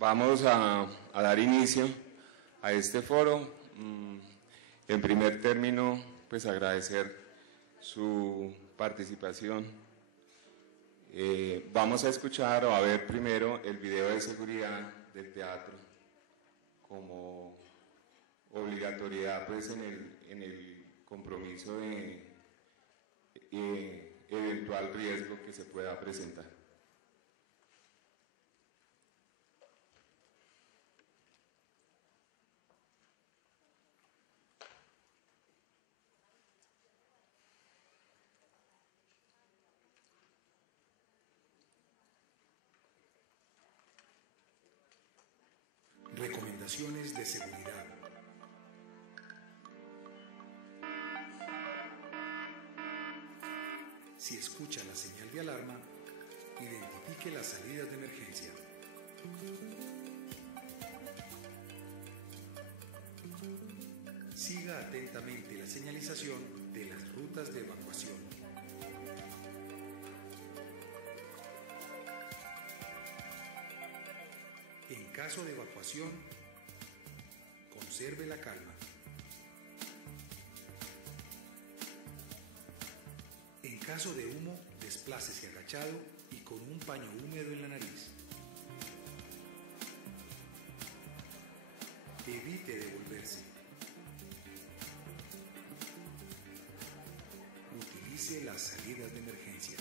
Vamos a dar inicio a este foro. En primer término, pues agradecer su participación. Vamos a escuchar o a ver primero el video de seguridad del teatro como obligatoriedad pues en el compromiso de eventual riesgo que se pueda presentar. Recomendaciones de seguridad. Si escucha la señal de alarma, identifique las salidas de emergencia. Siga atentamente la señalización de las rutas de evacuación. En caso de evacuación, conserve la calma. En caso de humo, desplácese agachado y con un paño húmedo en la nariz. Evite devolverse. Utilice las salidas de emergencia.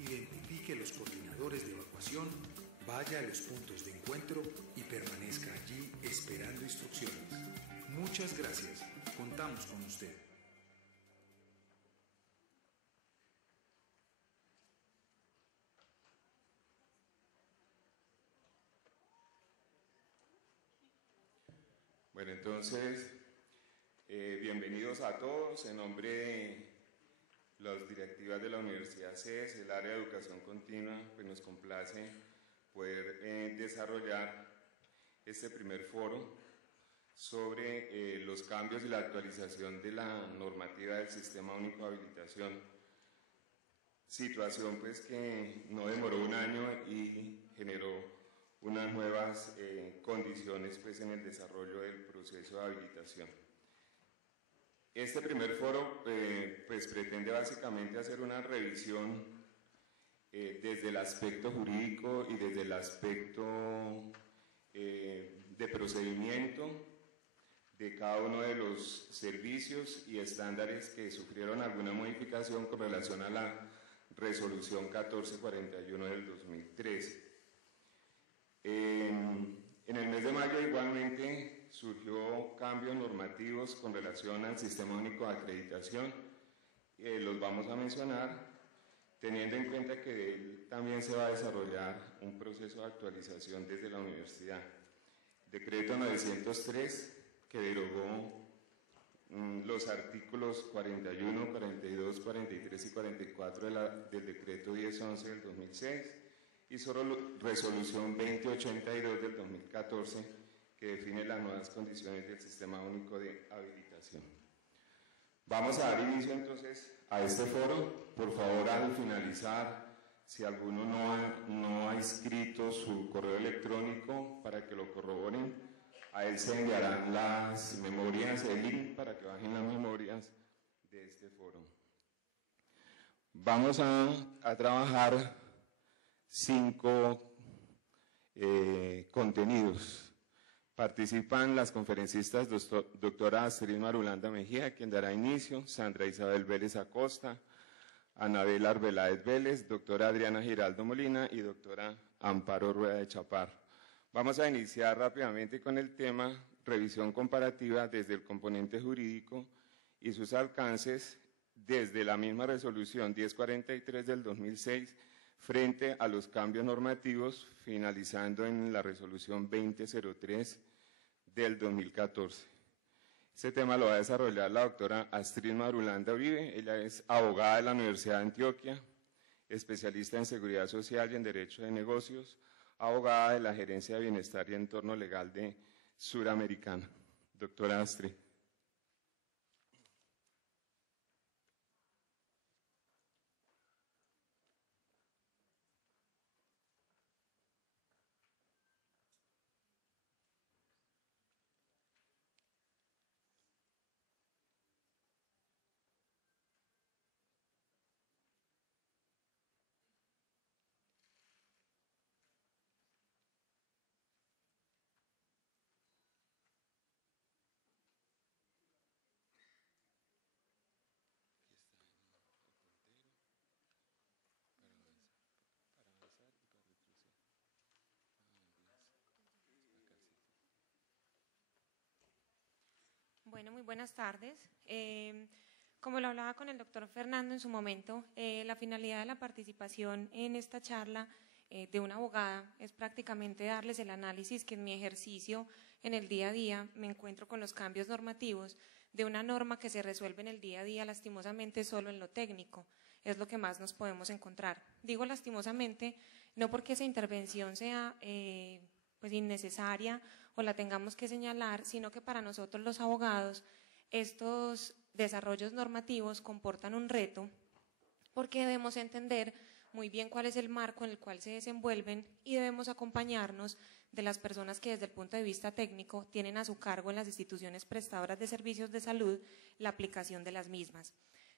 Identifique los coordinadores de evacuación. Vaya a los puntos de encuentro y permanezca allí esperando instrucciones. Muchas gracias. Contamos con usted. Bueno, entonces, bienvenidos a todos. En nombre de las directivas de la Universidad CES, el área de educación continua, pues nos complace poder desarrollar este primer foro sobre los cambios y la actualización de la normativa del Sistema Único de Habilitación. Situación pues que no demoró un año y generó unas nuevas condiciones pues en el desarrollo del proceso de habilitación. Este primer foro pues pretende básicamente hacer una revisión desde el aspecto jurídico y desde el aspecto de procedimiento de cada uno de los servicios y estándares que sufrieron alguna modificación con relación a la resolución 1441 del 2013. En el mes de mayo igualmente surgió cambios normativos con relación al Sistema Único de Acreditación. Los vamos a mencionar, teniendo en cuenta que también se va a desarrollar un proceso de actualización desde la universidad. Decreto 903, que derogó los artículos 41, 42, 43 y 44 del decreto 1011 del 2006, y solo resolución 2082 del 2014, que define las nuevas condiciones del Sistema Único de Habilitación. Vamos a dar inicio entonces a este foro. Por favor, al finalizar, si alguno no ha inscrito su correo electrónico para que lo corroboren, a él se enviarán las memorias, el link para que bajen las memorias de este foro. Vamos a trabajar 5 contenidos. Participan las conferencistas doctora Astrid Marulanda Mejía, quien dará inicio, Sandra Isabel Vélez Acosta, Anabel Arbeláez Vélez, doctora Adriana Giraldo Molina y doctora Amparo Rueda de Chaparro. Vamos a iniciar rápidamente con el tema revisión comparativa desde el componente jurídico y sus alcances desde la misma resolución 1043 del 2006 frente a los cambios normativos, finalizando en la resolución 2003 del 2014. Este tema lo va a desarrollar la doctora Astrid Marulanda Uribe. Ella es abogada de la Universidad de Antioquia, especialista en seguridad social y en derecho de negocios, abogada de la Gerencia de Bienestar y Entorno Legal de Suramericana. Doctora Astrid. Bueno, muy buenas tardes. Como lo hablaba con el doctor Fernando en su momento, la finalidad de la participación en esta charla de una abogada es prácticamente darles el análisis que en mi ejercicio en el día a día me encuentro con los cambios normativos de una norma que se resuelve en el día a día lastimosamente solo en lo técnico. Es lo que más nos podemos encontrar. Digo lastimosamente, no porque esa intervención sea pues innecesaria o la tengamos que señalar, sino que para nosotros los abogados estos desarrollos normativos comportan un reto porque debemos entender muy bien cuál es el marco en el cual se desenvuelven y debemos acompañarnos de las personas que desde el punto de vista técnico tienen a su cargo en las instituciones prestadoras de servicios de salud la aplicación de las mismas.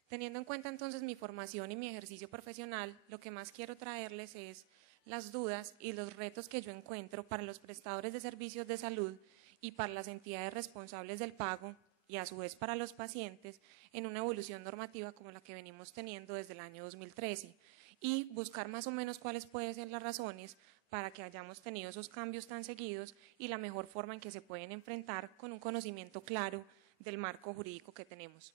Teniendo en cuenta entonces mi formación y mi ejercicio profesional, lo que más quiero traerles es las dudas y los retos que yo encuentro para los prestadores de servicios de salud y para las entidades responsables del pago y a su vez para los pacientes en una evolución normativa como la que venimos teniendo desde el año 2013 y buscar más o menos cuáles pueden ser las razones para que hayamos tenido esos cambios tan seguidos y la mejor forma en que se pueden enfrentar con un conocimiento claro del marco jurídico que tenemos.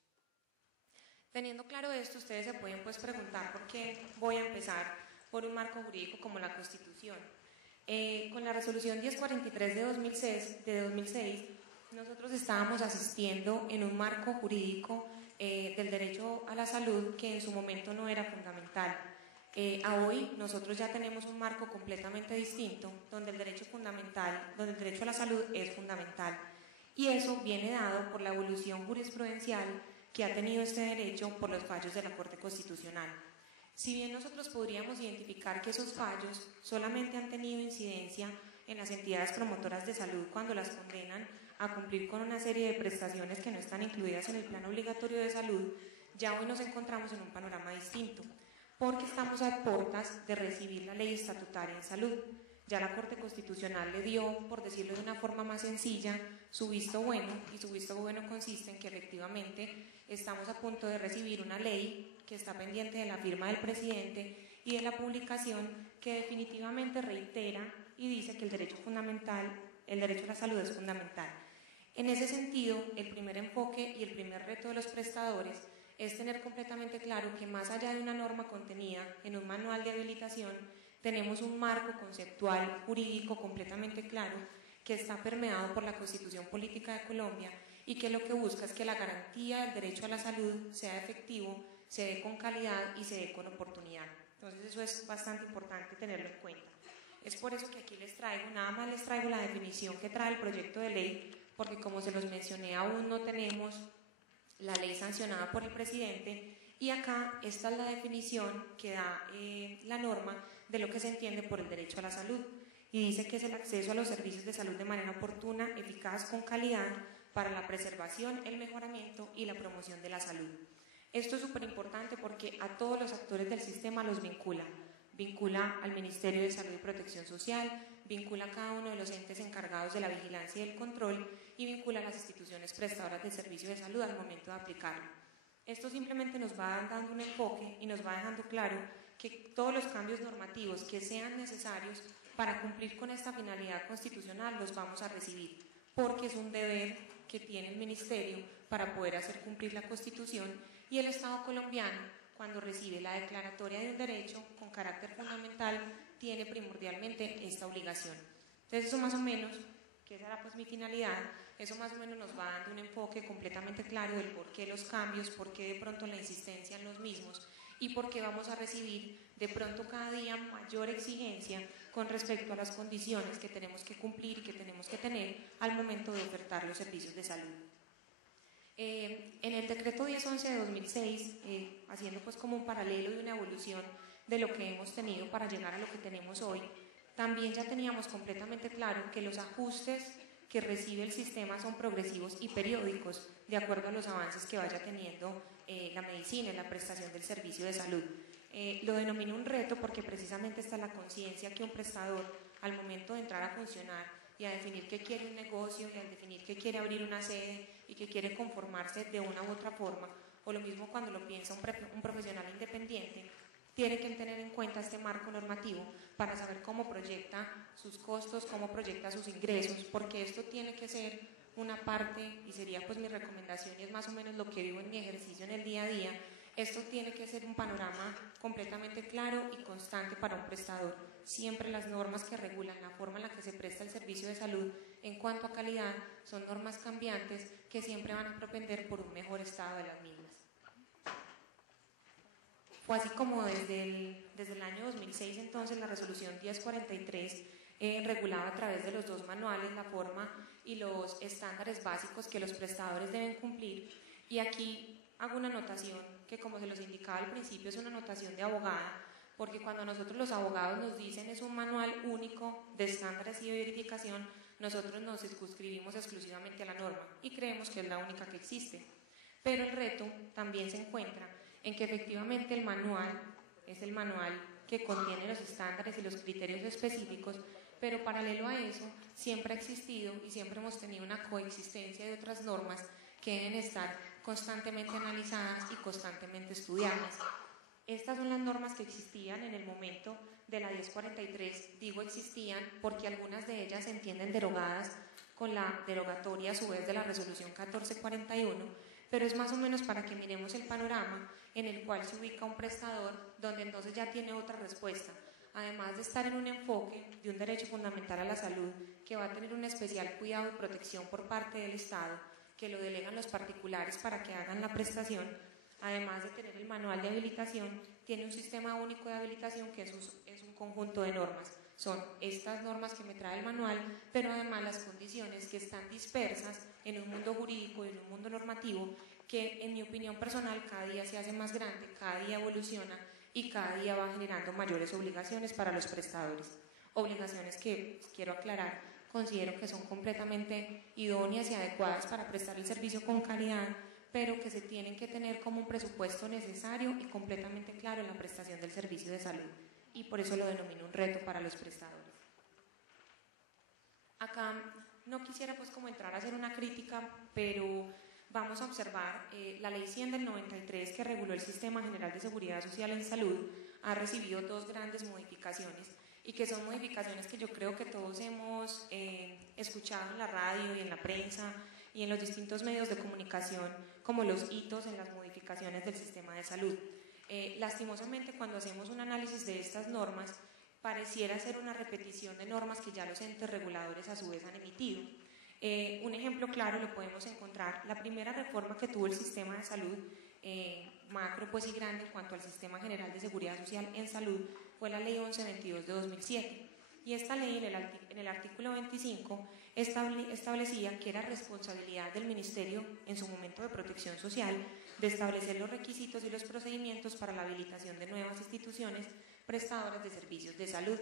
Teniendo claro esto, ustedes se pueden pues preguntar por qué voy a empezar por un marco jurídico como la Constitución. Con la resolución 1043 de 2006, nosotros estábamos asistiendo en un marco jurídico del derecho a la salud que en su momento no era fundamental. A hoy nosotros ya tenemos un marco completamente distinto donde el derecho fundamental, donde el derecho a la salud es fundamental. Y eso viene dado por la evolución jurisprudencial que ha tenido este derecho por los fallos de la Corte Constitucional. Si bien nosotros podríamos identificar que esos fallos solamente han tenido incidencia en las entidades promotoras de salud cuando las condenan a cumplir con una serie de prestaciones que no están incluidas en el plan obligatorio de salud, ya hoy nos encontramos en un panorama distinto, porque estamos a puertas de recibir la ley estatutaria en salud. Ya la Corte Constitucional le dio, por decirlo de una forma más sencilla, su visto bueno, y su visto bueno consiste en que efectivamente estamos a punto de recibir una ley que está pendiente de la firma del presidente y de la publicación que definitivamente reitera y dice que el derecho fundamental, el derecho a la salud es fundamental. En ese sentido, el primer enfoque y el primer reto de los prestadores es tener completamente claro que más allá de una norma contenida en un manual de habilitación, tenemos un marco conceptual jurídico completamente claro que está permeado por la Constitución Política de Colombia y que lo que busca es que la garantía del derecho a la salud sea efectivo, se dé con calidad y se dé con oportunidad. Entonces eso es bastante importante tenerlo en cuenta. Es por eso que aquí les traigo, nada más les traigo la definición que trae el proyecto de ley, porque como se los mencioné aún no tenemos la ley sancionada por el presidente y acá esta es la definición que da la norma de lo que se entiende por el derecho a la salud y dice que es el acceso a los servicios de salud de manera oportuna, eficaz, con calidad para la preservación, el mejoramiento y la promoción de la salud. Esto es súper importante porque a todos los actores del sistema los vincula al Ministerio de Salud y Protección Social, vincula a cada uno de los entes encargados de la vigilancia y el control y vincula a las instituciones prestadoras de servicio de salud al momento de aplicarlo. Esto simplemente nos va dando un enfoque y nos va dejando claro que todos los cambios normativos que sean necesarios para cumplir con esta finalidad constitucional los vamos a recibir, porque es un deber que tiene el Ministerio para poder hacer cumplir la Constitución y el Estado colombiano, cuando recibe la declaratoria de un derecho con carácter fundamental, tiene primordialmente esta obligación. Entonces eso más o menos, que esa era pues mi finalidad, eso más o menos nos va dando un enfoque completamente claro del por qué los cambios, por qué de pronto la insistencia en los mismos y por qué vamos a recibir de pronto cada día mayor exigencia con respecto a las condiciones que tenemos que cumplir y que tenemos que tener al momento de ofertar los servicios de salud. En el decreto 1011 de 2006, haciendo pues como un paralelo y una evolución de lo que hemos tenido para llegar a lo que tenemos hoy, también ya teníamos completamente claro que los ajustes que recibe el sistema son progresivos y periódicos, de acuerdo a los avances que vaya teniendo la medicina en la prestación del servicio de salud. Lo denomino un reto porque precisamente está la conciencia que un prestador, al momento de entrar a funcionar y a definir que quiere un negocio y a definir que quiere abrir una sede y que quiere conformarse de una u otra forma, o lo mismo cuando lo piensa un profesional independiente, tiene que tener en cuenta este marco normativo para saber cómo proyecta sus costos, cómo proyecta sus ingresos, porque esto tiene que ser una parte, y sería pues mi recomendación, y es más o menos lo que vivo en mi ejercicio en el día a día. Esto tiene que ser un panorama completamente claro y constante para un prestador. Siempre las normas que regulan la forma en la que se presta el servicio de salud en cuanto a calidad son normas cambiantes que siempre van a propender por un mejor estado de las mismas. Fue así como desde el año 2006 entonces la resolución 1043 regulaba a través de los dos manuales la forma y los estándares básicos que los prestadores deben cumplir, y aquí hago una anotación que, como se los indicaba al principio, es una anotación de abogada, porque cuando nosotros los abogados nos dicen es un manual único de estándares y de verificación, nosotros nos circunscribimos exclusivamente a la norma y creemos que es la única que existe. Pero el reto también se encuentra en que efectivamente el manual es el manual que contiene los estándares y los criterios específicos, pero paralelo a eso siempre ha existido y siempre hemos tenido una coexistencia de otras normas que deben estar constantemente analizadas y constantemente estudiadas. Estas son las normas que existían en el momento de la 1043, digo existían porque algunas de ellas se entienden derogadas con la derogatoria a su vez de la resolución 1441, pero es más o menos para que miremos el panorama en el cual se ubica un prestador, donde entonces ya tiene otra respuesta. Además de estar en un enfoque de un derecho fundamental a la salud que va a tener un especial cuidado y protección por parte del Estado, que lo delegan los particulares para que hagan la prestación, además de tener el manual de habilitación, tiene un sistema único de habilitación que es un conjunto de normas. Son estas normas que me trae el manual, pero además las condiciones que están dispersas en un mundo jurídico y en un mundo normativo que, en mi opinión personal, cada día se hace más grande, cada día evoluciona y cada día va generando mayores obligaciones para los prestadores. Obligaciones que, quiero aclarar, considero que son completamente idóneas y adecuadas para prestar el servicio con calidad, pero que se tienen que tener como un presupuesto necesario y completamente claro en la prestación del servicio de salud, y por eso lo denomino un reto para los prestadores. Acá no quisiera pues como entrar a hacer una crítica, pero vamos a observar la Ley 100 del 93, que reguló el Sistema General de Seguridad Social en Salud, ha recibido dos grandes modificaciones, y que son modificaciones que yo creo que todos hemos escuchado en la radio y en la prensa y en los distintos medios de comunicación como los hitos en las modificaciones del sistema de salud. Lastimosamente, cuando hacemos un análisis de estas normas, pareciera ser una repetición de normas que ya los entes reguladores a su vez han emitido. Un ejemplo claro lo podemos encontrar: la primera reforma que tuvo el sistema de salud, macro pues y grande en cuanto al Sistema General de Seguridad Social en Salud, fue la Ley 1122 de 2007. Y esta ley en el artículo 25 establecía que era responsabilidad del Ministerio, en su momento de Protección Social, de establecer los requisitos y los procedimientos para la habilitación de nuevas instituciones prestadoras de servicios de salud.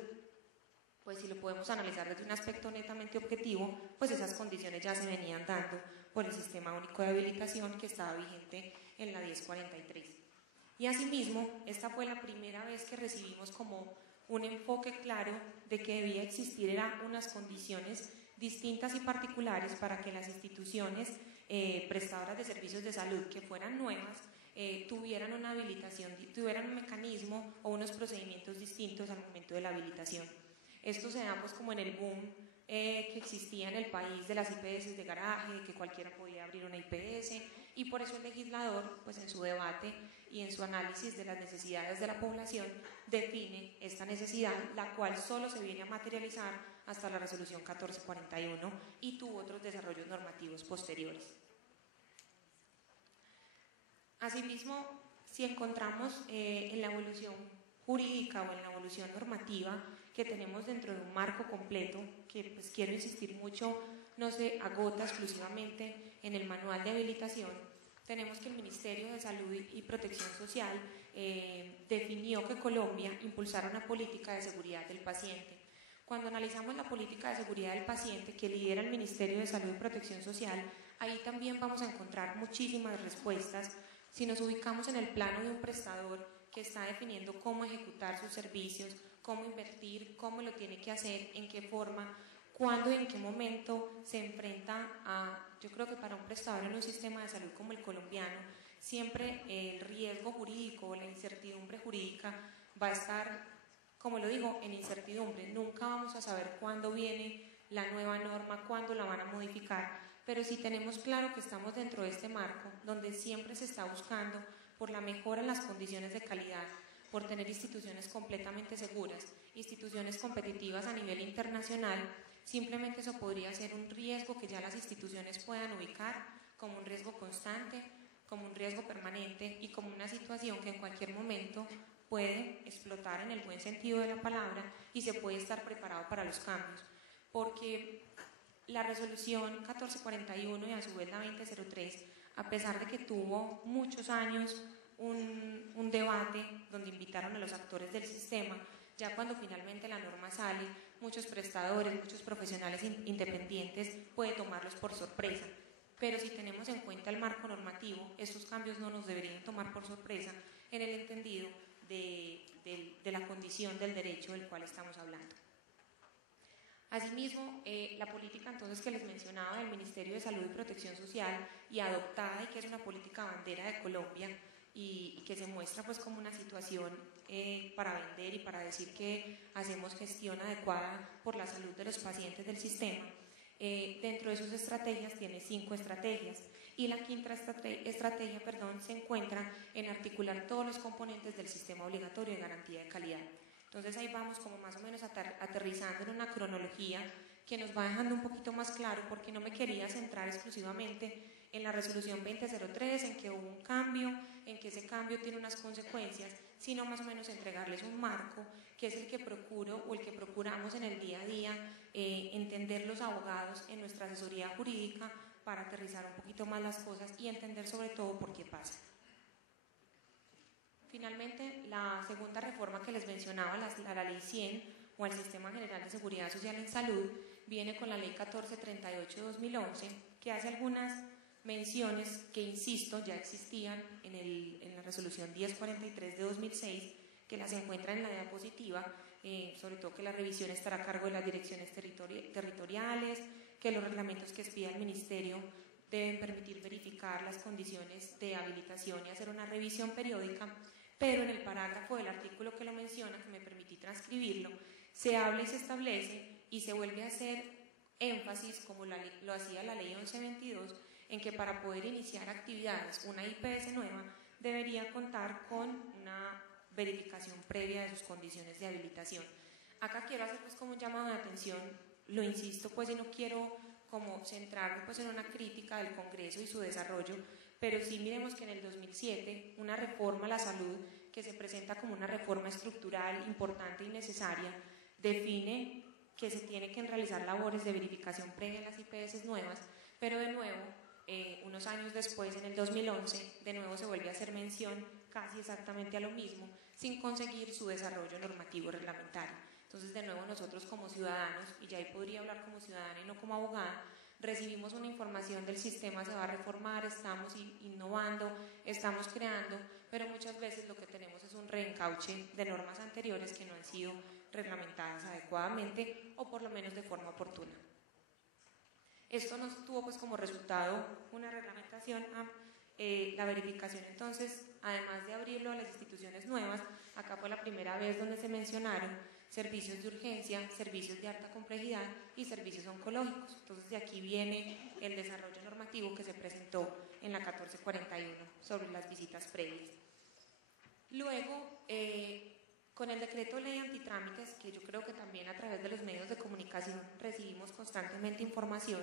Pues si lo podemos analizar desde un aspecto netamente objetivo, pues esas condiciones ya se venían dando por el Sistema Único de Habilitación que estaba vigente en la 1043. Y asimismo, esta fue la primera vez que recibimos como un enfoque claro de que debía existir unas condiciones distintas y particulares para que las instituciones prestadoras de servicios de salud que fueran nuevas tuvieran una habilitación, tuvieran un mecanismo o unos procedimientos distintos al momento de la habilitación. Esto se da pues como en el boom que existía en el país de las IPS de garaje, que cualquiera podía abrir una IPS, y por eso el legislador, pues en su debate y en su análisis de las necesidades de la población, define esta necesidad, la cual solo se viene a materializar hasta la resolución 1441 y tuvo otros desarrollos normativos posteriores. Asimismo, si encontramos en la evolución jurídica o en la evolución normativa que tenemos dentro de un marco completo, que pues quiero insistir mucho, no se agota exclusivamente en el manual de habilitación, tenemos que el Ministerio de Salud y Protección Social definió que Colombia impulsara una política de seguridad del paciente. Cuando analizamos la política de seguridad del paciente que lidera el Ministerio de Salud y Protección Social, ahí también vamos a encontrar muchísimas respuestas si nos ubicamos en el plano de un prestador que está definiendo cómo ejecutar sus servicios, cómo invertir, cómo lo tiene que hacer, en qué forma, cuándo y en qué momento se enfrenta a, yo creo que para un prestador en un sistema de salud como el colombiano, siempre el riesgo jurídico o la incertidumbre jurídica va a estar, como lo digo, en incertidumbre. Nunca vamos a saber cuándo viene la nueva norma, cuándo la van a modificar, pero si tenemos claro que estamos dentro de este marco, donde siempre se está buscando por la mejora en las condiciones de calidad, por tener instituciones completamente seguras, instituciones competitivas a nivel internacional, simplemente eso podría ser un riesgo que ya las instituciones puedan ubicar como un riesgo constante, como un riesgo permanente y como una situación que en cualquier momento puede explotar en el buen sentido de la palabra y se puede estar preparado para los cambios. Porque la resolución 1441 y a su vez la 2003, a pesar de que tuvo muchos años un debate donde invitaron a los actores del sistema, ya cuando finalmente la norma sale, muchos prestadores, muchos profesionales independientes puede tomarlos por sorpresa. Pero si tenemos en cuenta el marco normativo, estos cambios no nos deberían tomar por sorpresa en el entendido de la condición del derecho del cual estamos hablando. Asimismo, la política entonces que les mencionaba del Ministerio de Salud y Protección Social y adoptada y que es una política bandera de Colombia y que se muestra pues como una situación para vender y para decir que hacemos gestión adecuada por la salud de los pacientes del sistema, dentro de sus estrategias tiene 5 estrategias y la quinta estrategia se encuentra en articular todos los componentes del sistema obligatorio de garantía de calidad. Entonces ahí vamos como más o menos aterrizando en una cronología que nos va dejando un poquito más claro, porque no me quería centrar exclusivamente en la resolución 2003, en que hubo un cambio, en que ese cambio tiene unas consecuencias, sino más o menos entregarles un marco que es el que procuro o el que procuramos en el día a día entender los abogados en nuestra asesoría jurídica para aterrizar un poquito más las cosas y entender sobre todo por qué pasa. Finalmente, la segunda reforma que les mencionaba, la Ley 100 o el Sistema General de Seguridad Social en Salud, viene con la Ley 1438 de 2011, que hace algunas menciones que, insisto, ya existían en la resolución 1043 de 2006, que las encuentra en la diapositiva, sobre todo que la revisión estará a cargo de las direcciones territoriales, que los reglamentos que expida el Ministerio deben permitir verificar las condiciones de habilitación y hacer una revisión periódica, pero en el parágrafo del artículo que lo menciona, que me permití transcribirlo, se habla y se establece y se vuelve a hacer énfasis, como lo hacía la Ley 1122, en que para poder iniciar actividades, una IPS nueva debería contar con una verificación previa de sus condiciones de habilitación. Acá quiero hacer pues como un llamado de atención, lo insisto pues y no quiero como centrarme pues en una crítica del Congreso y su desarrollo, pero sí miremos que en el 2007 una reforma a la salud que se presenta como una reforma estructural importante y necesaria define que se tiene que realizar labores de verificación previa en las IPS nuevas, pero de nuevo unos años después, en el 2011, de nuevo se vuelve a hacer mención casi exactamente a lo mismo, sin conseguir su desarrollo normativo reglamentario. Entonces, de nuevo, nosotros como ciudadanos, y ya ahí podría hablar como ciudadana y no como abogada, recibimos una información del sistema, se va a reformar, estamos innovando, estamos creando, pero muchas veces lo que tenemos es un reencauche de normas anteriores que no han sido reglamentadas adecuadamente o por lo menos de forma oportuna. Esto nos tuvo pues como resultado una reglamentación, la verificación entonces, además de abrirlo a las instituciones nuevas, acá fue la primera vez donde se mencionaron servicios de urgencia, servicios de alta complejidad y servicios oncológicos. Entonces de aquí viene el desarrollo normativo que se presentó en la 1441 sobre las visitas previas. Luego, con el decreto ley antitrámites, que yo creo que también a través de los medios de comunicación recibimos constantemente información,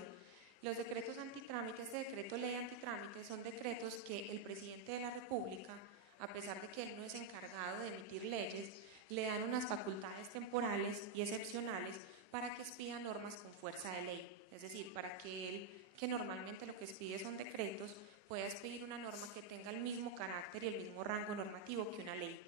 los decretos antitrámites, este decreto ley antitrámites son decretos que el presidente de la República, a pesar de que él no es encargado de emitir leyes, le dan unas facultades temporales y excepcionales para que expida normas con fuerza de ley, es decir, para que él, que normalmente lo que expide son decretos, pueda expedir una norma que tenga el mismo carácter y el mismo rango normativo que una ley.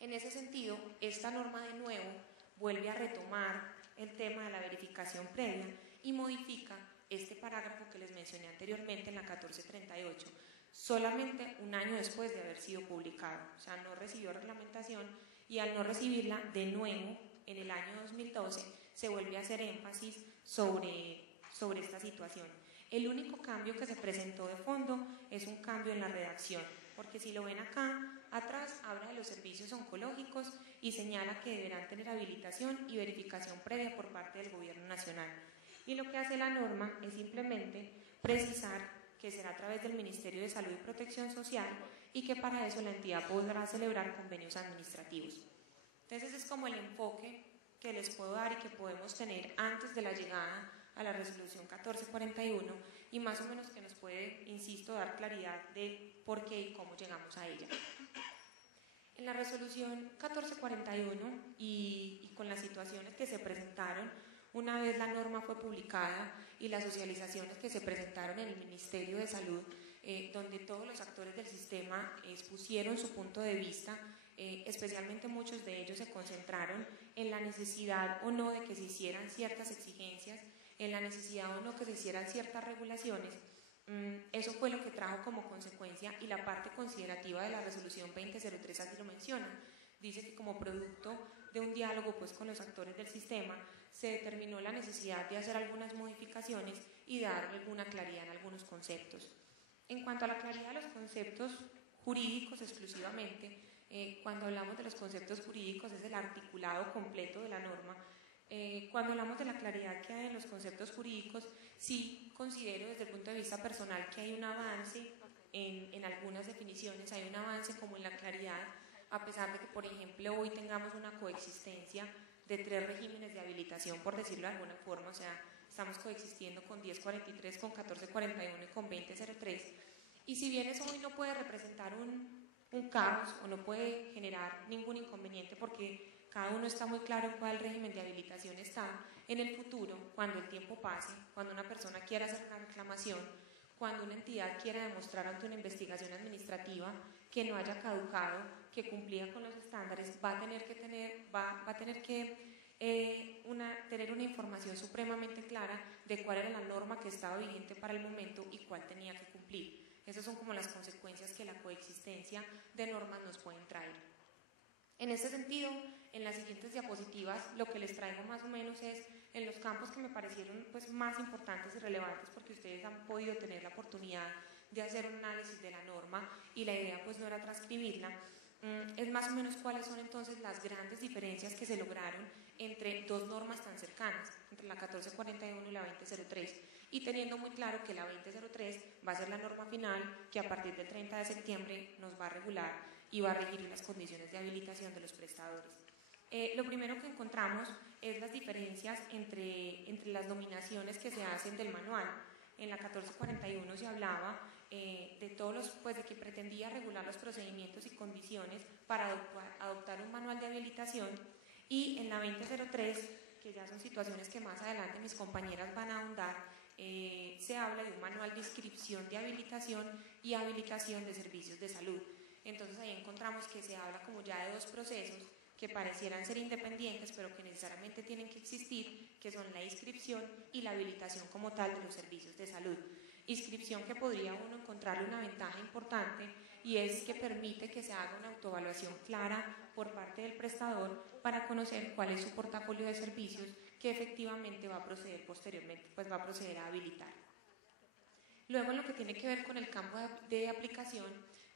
En ese sentido, esta norma de nuevo vuelve a retomar el tema de la verificación previa y modifica este parágrafo que les mencioné anteriormente en la 1438, solamente un año después de haber sido publicado, o sea, no recibió reglamentación y al no recibirla, de nuevo, en el año 2012, se vuelve a hacer énfasis sobre esta situación. El único cambio que se presentó de fondo es un cambio en la redacción. porque si lo ven acá, atrás habla de los servicios oncológicos y señala que deberán tener habilitación y verificación previa por parte del Gobierno Nacional. Y lo que hace la norma es simplemente precisar que será a través del Ministerio de Salud y Protección Social y que para eso la entidad podrá celebrar convenios administrativos. Entonces es como el enfoque que les puedo dar y que podemos tener antes de la llegada a la resolución 1441 y más o menos que nos puede, insisto, dar claridad de por qué y cómo llegamos a ella. En la resolución 1441 y con las situaciones que se presentaron una vez la norma fue publicada y las socializaciones que se presentaron en el Ministerio de Salud, donde todos los actores del sistema expusieron su punto de vista, especialmente muchos de ellos se concentraron en la necesidad o no de que se hicieran ciertas exigencias, en la necesidad o no que se hicieran ciertas regulaciones. Eso fue lo que trajo como consecuencia, y la parte considerativa de la resolución 2003 así lo menciona. Dice que como producto de un diálogo pues, con los actores del sistema, se determinó la necesidad de hacer algunas modificaciones y dar alguna claridad en algunos conceptos. En cuanto a la claridad de los conceptos jurídicos exclusivamente, cuando hablamos de los conceptos jurídicos es el articulado completo de la norma. Cuando hablamos de la claridad que hay en los conceptos jurídicos, sí considero desde el punto de vista personal que hay un avance en algunas definiciones, hay un avance como en la claridad, a pesar de que, por ejemplo, hoy tengamos una coexistencia de 3 regímenes de habilitación, por decirlo de alguna forma, o sea, estamos coexistiendo con 1043, con 1441 y con 2003, y si bien eso hoy no puede representar un caos o no puede generar ningún inconveniente porque cada uno está muy claro en cuál régimen de habilitación está, en el futuro, cuando el tiempo pase, cuando una persona quiera hacer una reclamación, cuando una entidad quiera demostrar ante una investigación administrativa que no haya caducado, que cumplía con los estándares, va a tener que tener una información supremamente clara de cuál era la norma que estaba vigente para el momento y cuál tenía que cumplir. Esas son como las consecuencias que la coexistencia de normas nos pueden traer. En este sentido, en las siguientes diapositivas, lo que les traigo más o menos es en los campos que me parecieron pues, más importantes y relevantes, porque ustedes han podido tener la oportunidad de hacer un análisis de la norma y la idea pues no era transcribirla, es más o menos cuáles son entonces las grandes diferencias que se lograron entre dos normas tan cercanas, entre la 1441 y la 2003, y teniendo muy claro que la 2003 va a ser la norma final que a partir del 30 de septiembre nos va a regular y va a regir las condiciones de habilitación de los prestadores. Lo primero que encontramos es las diferencias entre las nominaciones que se hacen del manual. En la 1441 se hablaba de todos los, pues de que pretendía regular los procedimientos y condiciones para adoptar un manual de habilitación, y en la 2003, que ya son situaciones que más adelante mis compañeras van a ahondar, se habla de un manual de inscripción de habilitación y habilitación de servicios de salud. Entonces ahí encontramos que se habla como ya de dos procesos que parecieran ser independientes, pero que necesariamente tienen que existir, que son la inscripción y la habilitación como tal de los servicios de salud. Inscripción que podría uno encontrarle una ventaja importante, y es que permite que se haga una autoevaluación clara por parte del prestador para conocer cuál es su portafolio de servicios que efectivamente va a proceder posteriormente, pues va a proceder a habilitar. Luego, en lo que tiene que ver con el campo de aplicación,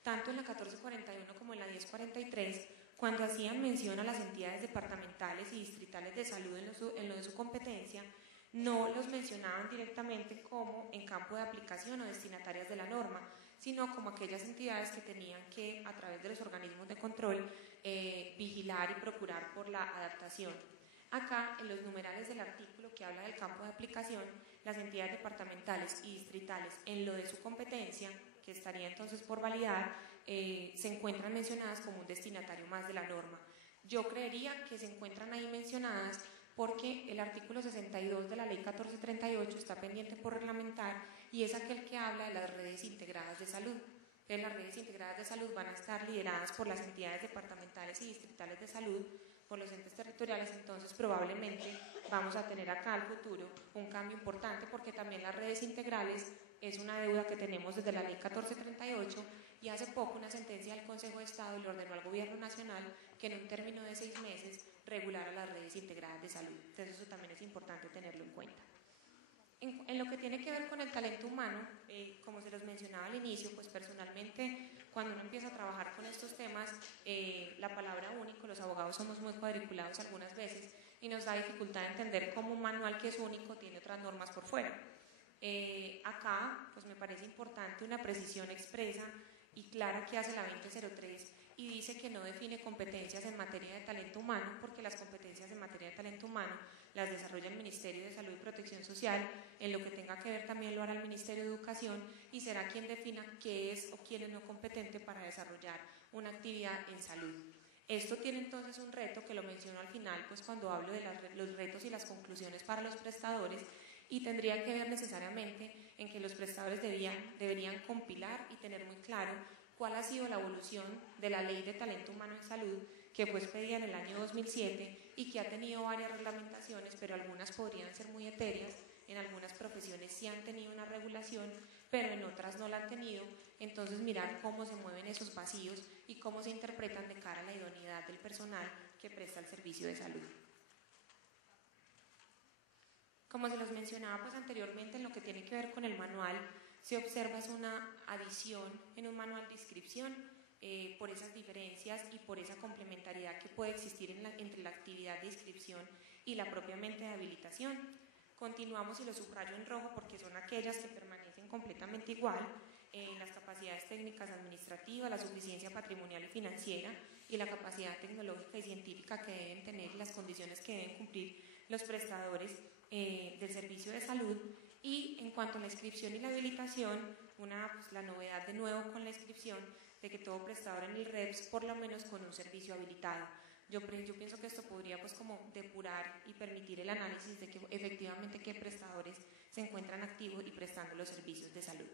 tanto en la 1441 como en la 1043, cuando hacían mención a las entidades departamentales y distritales de salud en lo de su competencia, no los mencionaban directamente como en campo de aplicación o destinatarias de la norma, sino como aquellas entidades que tenían que, a través de los organismos de control, vigilar y procurar por la adaptación. Acá, en los numerales del artículo que habla del campo de aplicación, las entidades departamentales y distritales, en lo de su competencia, que estaría entonces por validar, se encuentran mencionadas como un destinatario más de la norma. Yo creería que se encuentran ahí mencionadas porque el artículo 62 de la ley 1438 está pendiente por reglamentar, y es aquel que habla de las redes integradas de salud. Entonces, las redes integradas de salud van a estar lideradas por las entidades departamentales y distritales de salud, por los entes territoriales. Entonces probablemente vamos a tener acá al futuro un cambio importante, porque también las redes integrales es una deuda que tenemos desde la ley 1438, y hace poco una sentencia del Consejo de Estado le ordenó al Gobierno Nacional que en un término de 6 meses regulara las redes integradas de salud. Entonces eso también es importante tenerlo en cuenta. En lo que tiene que ver con el talento humano, como se los mencionaba al inicio, pues personalmente cuando uno empieza a trabajar con estos temas, la palabra único, los abogados somos muy cuadriculados algunas veces y nos da dificultad de entender cómo un manual que es único tiene otras normas por fuera. Acá pues me parece importante una precisión expresa y clara que hace la 2003 y dice que no define competencias en materia de talento humano, porque las competencias en materia de talento humano las desarrolla el Ministerio de Salud y Protección Social, en lo que tenga que ver también lo hará el Ministerio de Educación y será quien defina qué es o quién es no competente para desarrollar una actividad en salud. Esto tiene entonces un reto que lo menciono al final, pues cuando hablo de los retos y las conclusiones para los prestadores, y tendría que ver necesariamente en que los prestadores deberían compilar y tener muy claro cuál ha sido la evolución de la Ley de Talento Humano en Salud, que fue expedida en el año 2007 y que ha tenido varias reglamentaciones, pero algunas podrían ser muy etéreas. En algunas profesiones sí han tenido una regulación, pero en otras no la han tenido. Entonces mirar cómo se mueven esos vacíos y cómo se interpretan de cara a la idoneidad del personal que presta el servicio de salud. Como se los mencionaba pues anteriormente, en lo que tiene que ver con el manual, se observa es una adición en un manual de inscripción por esas diferencias y por esa complementariedad que puede existir entre la actividad de inscripción y la propiamente de habilitación. Continuamos y lo subrayo en rojo porque son aquellas que permanecen completamente igual, las capacidades técnicas administrativas, la suficiencia patrimonial y financiera y la capacidad tecnológica y científica que deben tener, las condiciones que deben cumplir los prestadores del servicio de salud. Y en cuanto a la inscripción y la habilitación, la novedad de nuevo con la inscripción de que todo prestador en el REPS por lo menos con un servicio habilitado. Yo pienso que esto podría pues como depurar y permitir el análisis de que efectivamente qué prestadores se encuentran activos y prestando los servicios de salud.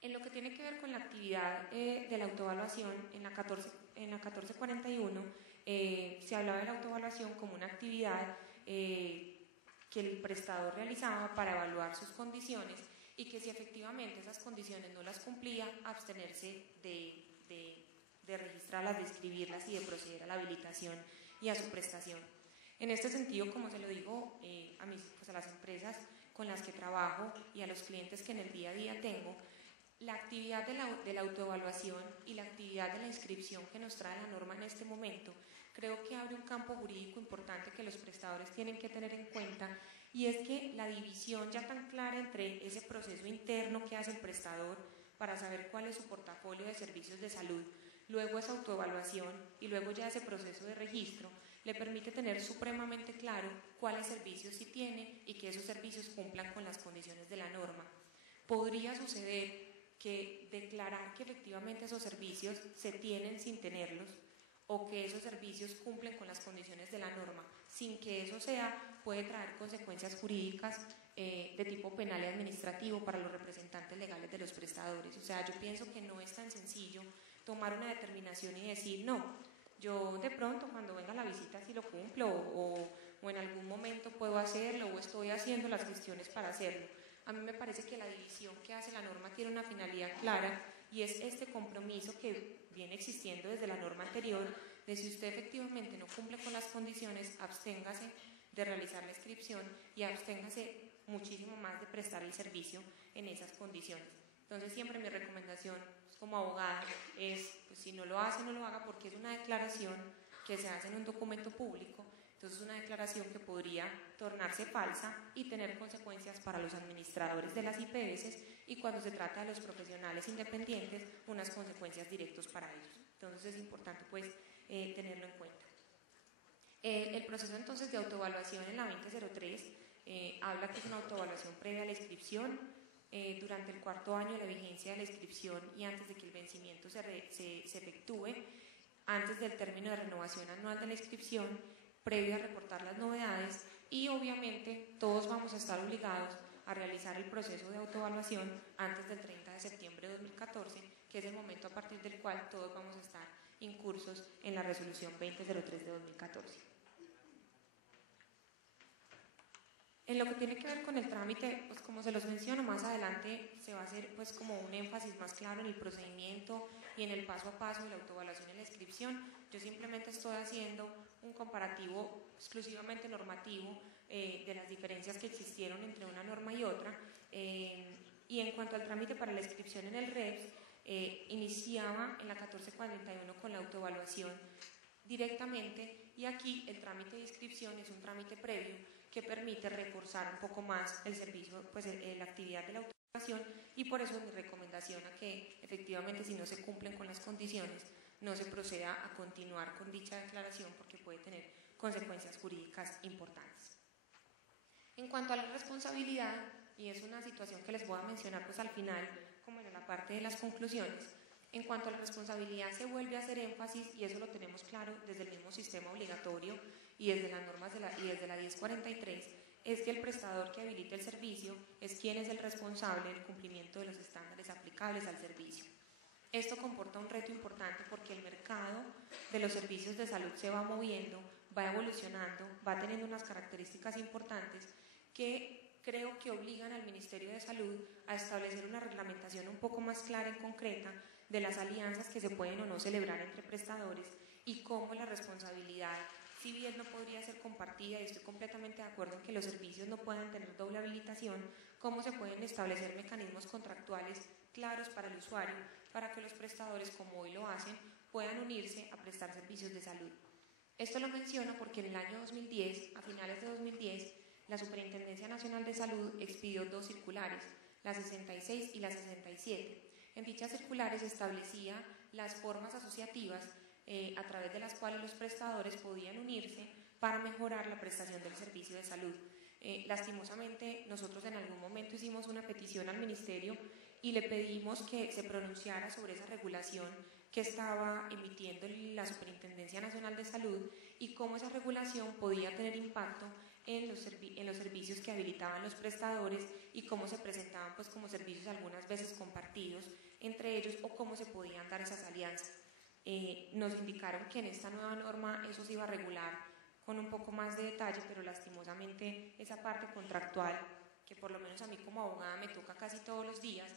En lo que tiene que ver con la actividad de la autoevaluación, en la 1441 se hablaba de la autoevaluación como una actividad que el prestador realizaba para evaluar sus condiciones y que si efectivamente esas condiciones no las cumplía, abstenerse de registrarlas, de inscribirlas y de proceder a la habilitación y a su prestación. En este sentido, como se lo digo a las empresas con las que trabajo y a los clientes que en el día a día tengo, la actividad de la autoevaluación y la actividad de la inscripción que nos trae la norma en este momento, creo que abre un campo jurídico importante que los prestadores tienen que tener en cuenta, y es que la división ya tan clara entre ese proceso interno que hace el prestador para saber cuál es su portafolio de servicios de salud, luego esa autoevaluación y luego ya ese proceso de registro, le permite tener supremamente claro cuáles servicios sí tiene y que esos servicios cumplan con las condiciones de la norma. Podría suceder que declarar que efectivamente esos servicios se tienen sin tenerlos o que esos servicios cumplen con las condiciones de la norma, sin que eso sea, puede traer consecuencias jurídicas de tipo penal y administrativo para los representantes legales de los prestadores. O sea, yo pienso que no es tan sencillo tomar una determinación y decir, no, yo de pronto cuando venga la visita sí lo cumplo o en algún momento puedo hacerlo o estoy haciendo las gestiones para hacerlo. A mí me parece que la división que hace la norma tiene una finalidad clara y es este compromiso que viene existiendo desde la norma anterior de si usted efectivamente no cumple con las condiciones, absténgase de realizar la inscripción y absténgase muchísimo más de prestar el servicio en esas condiciones. Entonces siempre mi recomendación como abogada es, pues, si no lo hace, no lo haga, porque es una declaración que se hace en un documento público. Entonces es una declaración que podría tornarse falsa y tener consecuencias para los administradores de las IPS y cuando se trata de los profesionales independientes, unas consecuencias directas para ellos. Entonces es importante pues tenerlo en cuenta. El proceso entonces de autoevaluación en la 2003 habla que es una autoevaluación previa a la inscripción, durante el cuarto año de la vigencia de la inscripción y antes de que el vencimiento se efectúe, antes del término de renovación anual de la inscripción, previo a reportar las novedades, y obviamente todos vamos a estar obligados a realizar el proceso de autoevaluación antes del 30 de septiembre de 2014, que es el momento a partir del cual todos vamos a estar incursos en la resolución 2003 de 2014. En lo que tiene que ver con el trámite, pues como se los menciono, más adelante se va a hacer pues como un énfasis más claro en el procedimiento y en el paso a paso de la autoevaluación y la inscripción. Yo simplemente estoy haciendo un comparativo exclusivamente normativo de las diferencias que existieron entre una norma y otra. Y en cuanto al trámite para la inscripción en el REPS, iniciaba en la 1441 con la autoevaluación directamente, y aquí el trámite de inscripción es un trámite previo que permite reforzar un poco más el servicio, pues la actividad de la autoevaluación, y por eso mi recomendación a que efectivamente, si no se cumplen con las condiciones, no se proceda a continuar con dicha declaración, porque puede tener consecuencias jurídicas importantes. En cuanto a la responsabilidad, y es una situación que les voy a mencionar pues al final, como en la parte de las conclusiones, en cuanto a la responsabilidad se vuelve a hacer énfasis, y eso lo tenemos claro desde el mismo sistema obligatorio y desde las normas y desde la 1043, es que el prestador que habilite el servicio es quien es el responsable del cumplimiento de los estándares aplicables al servicio. Esto comporta un reto importante porque el mercado de los servicios de salud se va moviendo, va evolucionando, va teniendo unas características importantes que creo que obligan al Ministerio de Salud a establecer una reglamentación un poco más clara y concreta de las alianzas que se pueden o no celebrar entre prestadores, y cómo la responsabilidad, si bien no podría ser compartida, y estoy completamente de acuerdo en que los servicios no puedan tener doble habilitación, cómo se pueden establecer mecanismos contractuales claros para el usuario, para que los prestadores, como hoy lo hacen, puedan unirse a prestar servicios de salud. Esto lo menciono porque en el año 2010, a finales de 2010, la Superintendencia Nacional de Salud expidió 2 circulares, la 66 y la 67. En dichas circulares establecía las formas asociativas a través de las cuales los prestadores podían unirse para mejorar la prestación del servicio de salud. Lastimosamente, nosotros en algún momento hicimos una petición al Ministerio y le pedimos que se pronunciara sobre esa regulación que estaba emitiendo la Superintendencia Nacional de Salud y cómo esa regulación podía tener impacto en los servicios que habilitaban los prestadores y cómo se presentaban pues como servicios algunas veces compartidos entre ellos, o cómo se podían dar esas alianzas. Nos indicaron que en esta nueva norma eso se iba a regular con un poco más de detalle, pero lastimosamente esa parte contractual, que por lo menos a mí como abogada me toca casi todos los días,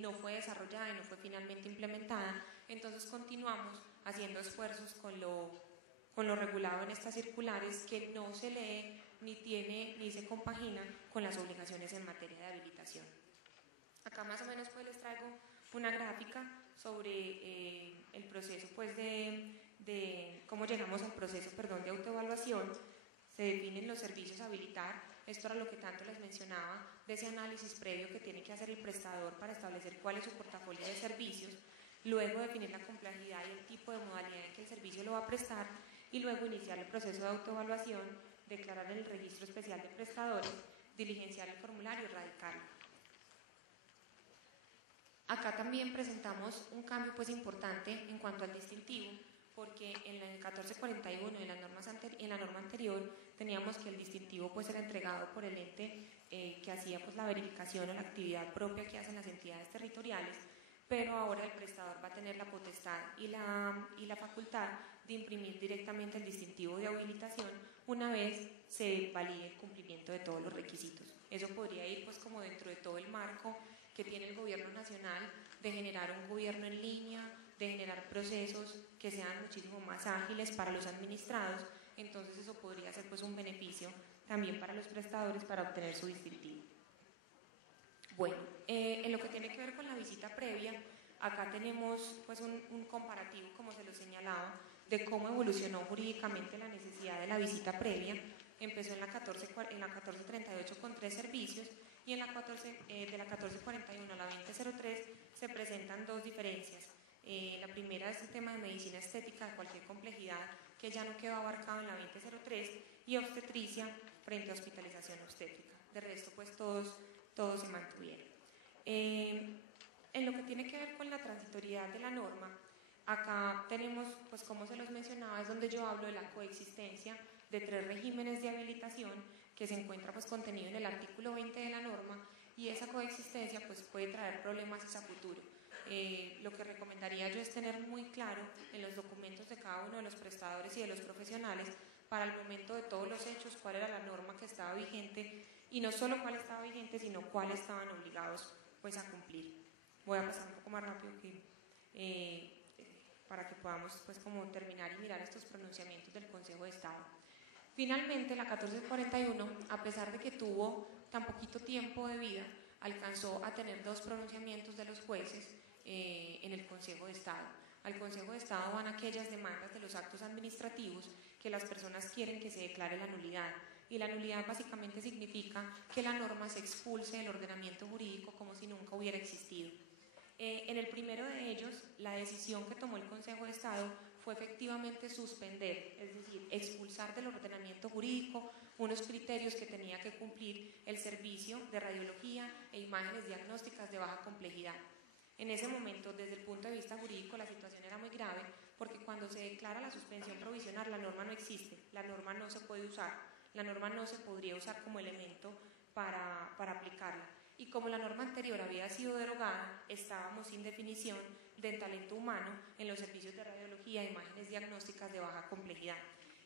no fue desarrollada y no fue finalmente implementada. Entonces continuamos haciendo esfuerzos con lo regulado en estas circulares, que no se lee ni se compagina con las obligaciones en materia de habilitación. Acá más o menos pues les traigo una gráfica sobre el proceso pues de cómo llegamos al proceso de autoevaluación. Se definen los servicios a habilitar. Esto era lo que tanto les mencionaba, de ese análisis previo que tiene que hacer el prestador para establecer cuál es su portafolio de servicios, luego definir la complejidad y el tipo de modalidad en que el servicio lo va a prestar, y luego iniciar el proceso de autoevaluación, declarar el registro especial de prestadores, diligenciar el formulario y radicarlo. Acá también presentamos un cambio pues importante en cuanto al distintivo, porque en el 1441 y en la norma anterior teníamos que el distintivo pues era entregado por el ente que hacía pues la verificación o la actividad propia que hacen las entidades territoriales, pero ahora el prestador va a tener la potestad y la facultad de imprimir directamente el distintivo de habilitación una vez se valide el cumplimiento de todos los requisitos. Eso podría ir pues como dentro de todo el marco que tiene el gobierno nacional de generar un gobierno en línea, de generar procesos que sean muchísimo más ágiles para los administrados. Entonces eso podría ser pues un beneficio también para los prestadores para obtener su distintivo. Bueno, en lo que tiene que ver con la visita previa, acá tenemos pues un comparativo, como se lo señalaba, de cómo evolucionó jurídicamente la necesidad de la visita previa. Empezó en la 1438 con 3 servicios, y en la de la 1441 a la 2003 se presentan 2 diferencias. La primera es el tema de medicina estética de cualquier complejidad, que ya no quedó abarcado en la 2003, y obstetricia frente a hospitalización obstétrica. De resto, pues todos se mantuvieron. En lo que tiene que ver con la transitoriedad de la norma, acá tenemos, pues como se los mencionaba, es donde yo hablo de la coexistencia de 3 regímenes de habilitación que se encuentra pues contenido en el artículo 20 de la norma, y esa coexistencia pues puede traer problemas a futuro. Lo que recomendaría yo es tener muy claro en los documentos de cada uno de los prestadores y de los profesionales para el momento de todos los hechos cuál era la norma que estaba vigente y no solo cuál estaba vigente, sino cuáles estaban obligados pues a cumplir. Voy a pasar un poco más rápido para que podamos pues como terminar y mirar estos pronunciamientos del Consejo de Estado. Finalmente, la 1441, a pesar de que tuvo tan poquito tiempo de vida, alcanzó a tener 2 pronunciamientos de los jueces en el Consejo de Estado. Al Consejo de Estado van aquellas demandas de los actos administrativos que las personas quieren que se declare la nulidad. Y la nulidad básicamente significa que la norma se expulse del ordenamiento jurídico como si nunca hubiera existido. En el primero de ellos, la decisión que tomó el Consejo de Estado fue efectivamente suspender, es decir, expulsar del ordenamiento jurídico unos criterios que tenía que cumplir el servicio de radiología e imágenes diagnósticas de baja complejidad. En ese momento, desde el punto de vista jurídico, la situación era muy grave porque cuando se declara la suspensión provisional, la norma no existe, la norma no se puede usar, la norma no se podría usar como elemento para aplicarla. Y como la norma anterior había sido derogada, estábamos sin definición del talento humano en los servicios de radiología e imágenes diagnósticas de baja complejidad.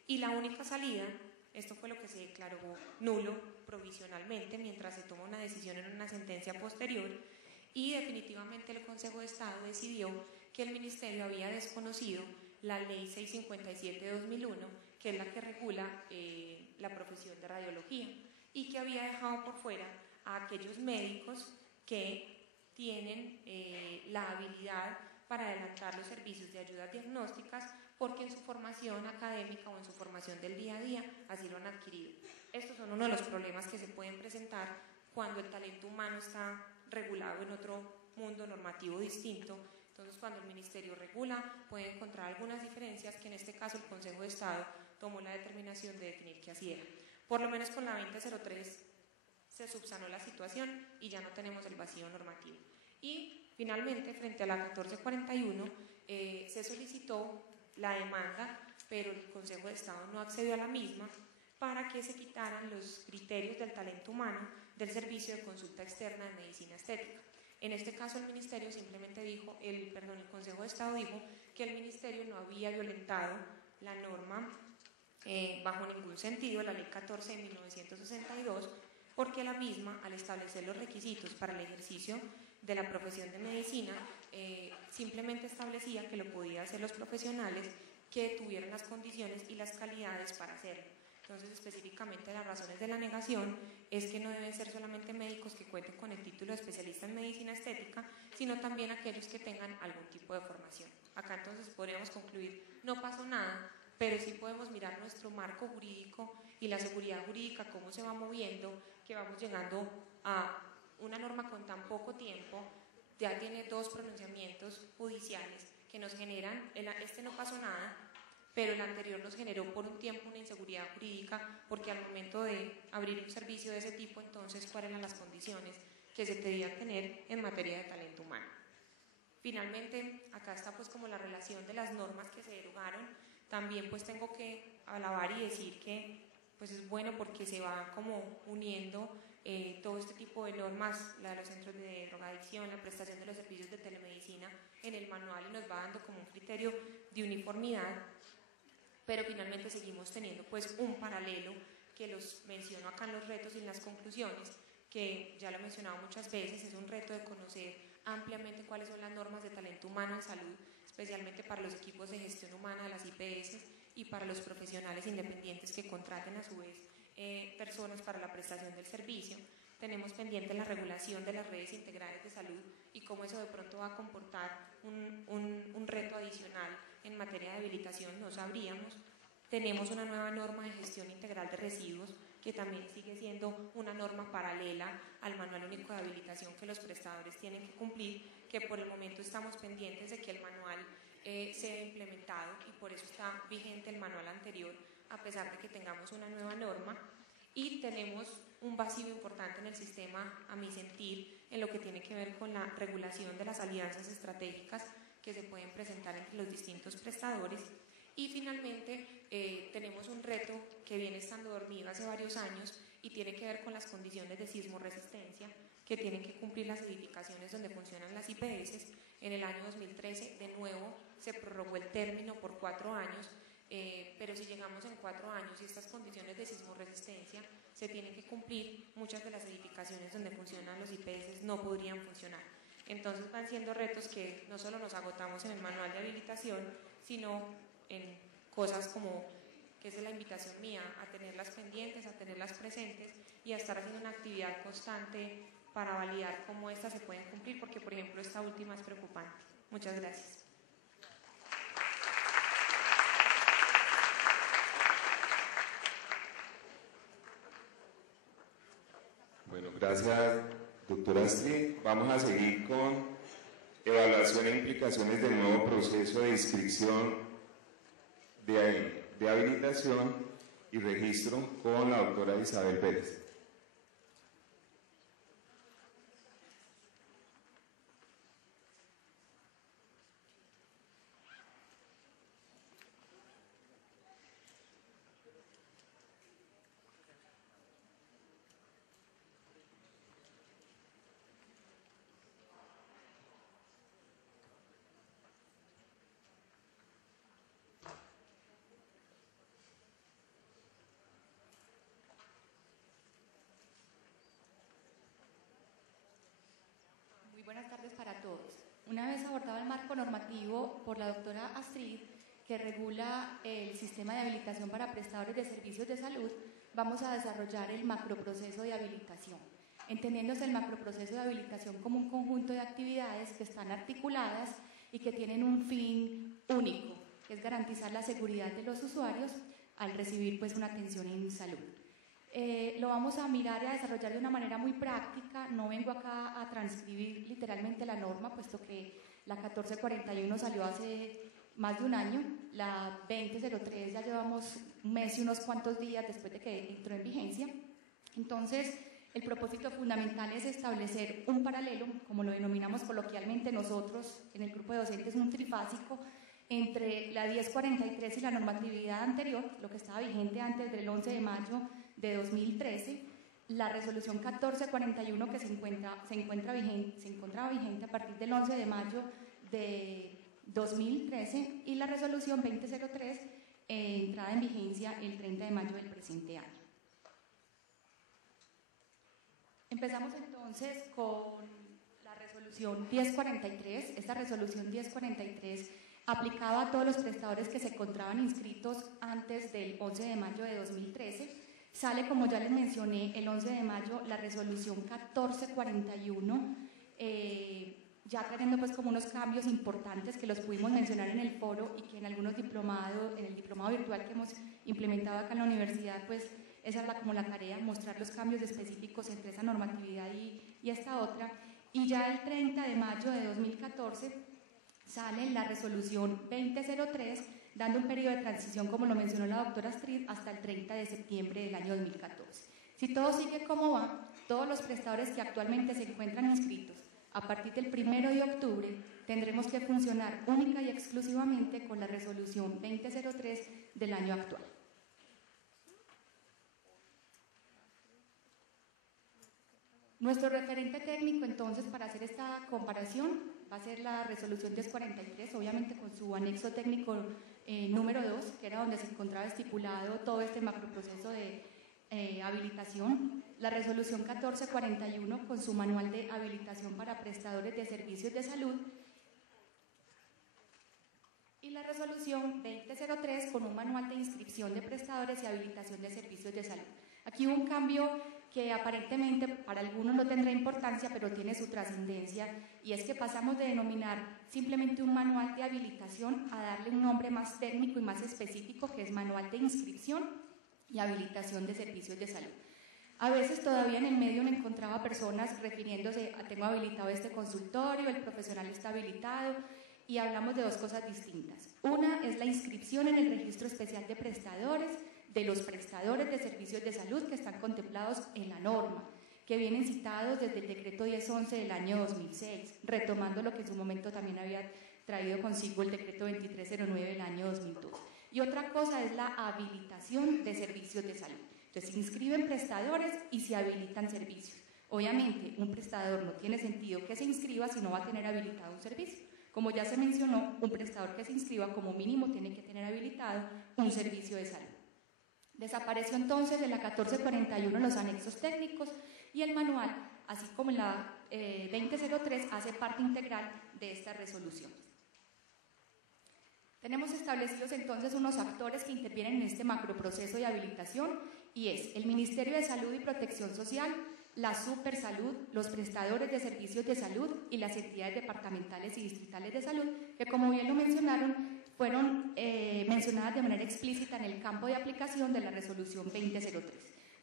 Y la única salida, esto fue lo que se declaró nulo provisionalmente mientras se toma una decisión en una sentencia posterior, y definitivamente el Consejo de Estado decidió que el Ministerio había desconocido la Ley 657 de 2001, que es la que regula la profesión de radiología, y que había dejado por fuera a aquellos médicos que tienen la habilidad para adelantar los servicios de ayudas diagnósticas porque en su formación académica o en su formación del día a día así lo han adquirido. Estos son uno de los problemas que se pueden presentar cuando el talento humano está regulado en otro mundo normativo distinto. Entonces, cuando el Ministerio regula, puede encontrar algunas diferencias que en este caso el Consejo de Estado tomó la determinación de definir que así era. Por lo menos con la 2003 se subsanó la situación y ya no tenemos el vacío normativo. Y finalmente, frente a la 1441, se solicitó la demanda, pero el Consejo de Estado no accedió a la misma para que se quitaran los criterios del talento humano del servicio de consulta externa de medicina estética. En este caso, el Ministerio simplemente dijo, el Consejo de Estado dijo que el Ministerio no había violentado la norma bajo ningún sentido, la Ley 14 de 1962, porque la misma, al establecer los requisitos para el ejercicio de la profesión de medicina, simplemente establecía que lo podían hacer los profesionales que tuvieran las condiciones y las calidades para hacerlo. Entonces, específicamente las razones de la negación es que no deben ser solamente médicos que cuenten con el título de especialista en medicina estética, sino también aquellos que tengan algún tipo de formación. Acá entonces podríamos concluir, no pasó nada, pero sí podemos mirar nuestro marco jurídico y la seguridad jurídica, cómo se va moviendo, que vamos llegando a una norma con tan poco tiempo, ya tiene 2 pronunciamientos judiciales que nos generan, este no pasó nada, pero el anterior nos generó por un tiempo una inseguridad jurídica, porque al momento de abrir un servicio de ese tipo, entonces, ¿cuáles eran las condiciones que se debían tener en materia de talento humano? Finalmente, acá está pues como la relación de las normas que se derogaron. También pues tengo que alabar y decir que pues es bueno porque se va como uniendo todo este tipo de normas, la de los centros de drogadicción, la prestación de los servicios de telemedicina en el manual, y nos va dando como un criterio de uniformidad, pero finalmente seguimos teniendo pues un paralelo que los menciono acá en los retos y en las conclusiones, que ya lo he mencionado muchas veces, es un reto de conocer ampliamente cuáles son las normas de talento humano en salud, especialmente para los equipos de gestión humana de las IPS y para los profesionales independientes que contraten a su vez personas para la prestación del servicio. Tenemos pendiente la regulación de las redes integrales de salud y cómo eso de pronto va a comportar un reto adicional en materia de habilitación, no sabríamos. Tenemos una nueva norma de gestión integral de residuos que también sigue siendo una norma paralela al Manual Único de Habilitación que los prestadores tienen que cumplir, que por el momento estamos pendientes de que el manual sea implementado, y por eso está vigente el manual anterior, a pesar de que tengamos una nueva norma. Y tenemos un vacío importante en el sistema, a mi sentir, en lo que tiene que ver con la regulación de las alianzas estratégicas que se pueden presentar entre los distintos prestadores. Y finalmente tenemos un reto que viene estando dormido hace varios años y tiene que ver con las condiciones de sismoresistencia que tienen que cumplir las edificaciones donde funcionan las IPS. En el año 2013, de nuevo, se prorrogó el término por 4 años pero si llegamos en 4 años y estas condiciones de sismoresistencia se tienen que cumplir, muchas de las edificaciones donde funcionan los IPS no podrían funcionar. Entonces van siendo retos que no solo nos agotamos en el manual de habilitación, sino en cosas como, que es la invitación mía, a tenerlas pendientes, a tenerlas presentes y a estar haciendo una actividad constante para validar cómo estas se pueden cumplir, porque por ejemplo esta última es preocupante. Muchas gracias. Bueno, gracias, doctora Astrid. Vamos a seguir con evaluación e implicaciones del nuevo proceso de inscripción de habilitación y registro con la doctora Isabel Pérez. Buenas tardes para todos. Una vez abordado el marco normativo por la doctora Astrid, que regula el sistema de habilitación para prestadores de servicios de salud, vamos a desarrollar el macroproceso de habilitación, entendiéndose el macroproceso de habilitación como un conjunto de actividades que están articuladas y que tienen un fin único, que es garantizar la seguridad de los usuarios al recibir pues una atención en salud. Lo vamos a mirar y a desarrollar de una manera muy práctica. No vengo acá a transcribir literalmente la norma, puesto que la 1441 salió hace más de un año, la 2003 ya llevamos un mes y unos cuantos días después de que entró en vigencia. Entonces, el propósito fundamental es establecer un paralelo, como lo denominamos coloquialmente nosotros en el grupo de docentes, un trifásico entre la 1043 y la normatividad anterior, lo que estaba vigente antes del 11 de mayo de 2013, la resolución 1441 que se encontraba vigente a partir del 11 de mayo de 2013 y la resolución 2003 entrada en vigencia el 30 de mayo del presente año. Empezamos entonces con la resolución 1043. Esta resolución 1043 aplicaba a todos los prestadores que se encontraban inscritos antes del 11 de mayo de 2013. Sale, como ya les mencioné, el 11 de mayo la resolución 1441, ya trayendo pues como unos cambios importantes que los pudimos mencionar en el foro y que en algunos diplomados, en el diplomado virtual que hemos implementado acá en la universidad, pues esa es como la tarea, mostrar los cambios específicos entre esa normatividad y esta otra. Y ya el 30 de mayo de 2014 sale la resolución 2003, dando un periodo de transición, como lo mencionó la doctora Astrid, hasta el 30 de septiembre del año 2014. Si todo sigue como va, todos los prestadores que actualmente se encuentran inscritos a partir del 1 de octubre tendremos que funcionar única y exclusivamente con la resolución 2003 del año actual. Nuestro referente técnico, entonces, para hacer esta comparación va a ser la resolución 1043, obviamente con su anexo técnico número 2, que era donde se encontraba estipulado todo este macroproceso de habilitación. La resolución 1441 con su manual de habilitación para prestadores de servicios de salud. Y la resolución 2003 con un manual de inscripción de prestadores y habilitación de servicios de salud. Aquí hubo un cambio que aparentemente para algunos no tendrá importancia, pero tiene su trascendencia, y es que pasamos de denominar simplemente un manual de habilitación a darle un nombre más técnico y más específico, que es manual de inscripción y habilitación de servicios de salud. A veces todavía en el medio me encontraba personas refiriéndose a tengo habilitado este consultorio, el profesional está habilitado, y hablamos de dos cosas distintas. Una es la inscripción en el registro especial de prestadores, de los prestadores de servicios de salud que están contemplados en la norma, que vienen citados desde el decreto 1011 del año 2006, retomando lo que en su momento también había traído consigo el decreto 2309 del año 2002. Y otra cosa es la habilitación de servicios de salud. Entonces, se inscriben prestadores y se habilitan servicios. Obviamente, un prestador no tiene sentido que se inscriba si no va a tener habilitado un servicio. Como ya se mencionó, un prestador que se inscriba como mínimo tiene que tener habilitado un servicio de salud. Desapareció entonces de la 1441 los anexos técnicos y el manual, así como en la 2003, hace parte integral de estas resoluciones. Tenemos establecidos entonces unos actores que intervienen en este macroproceso de habilitación y es el Ministerio de Salud y Protección Social, la Supersalud, los prestadores de servicios de salud y las entidades departamentales y distritales de salud, que como bien lo mencionaron, fueron mencionadas de manera explícita en el campo de aplicación de la resolución 2003.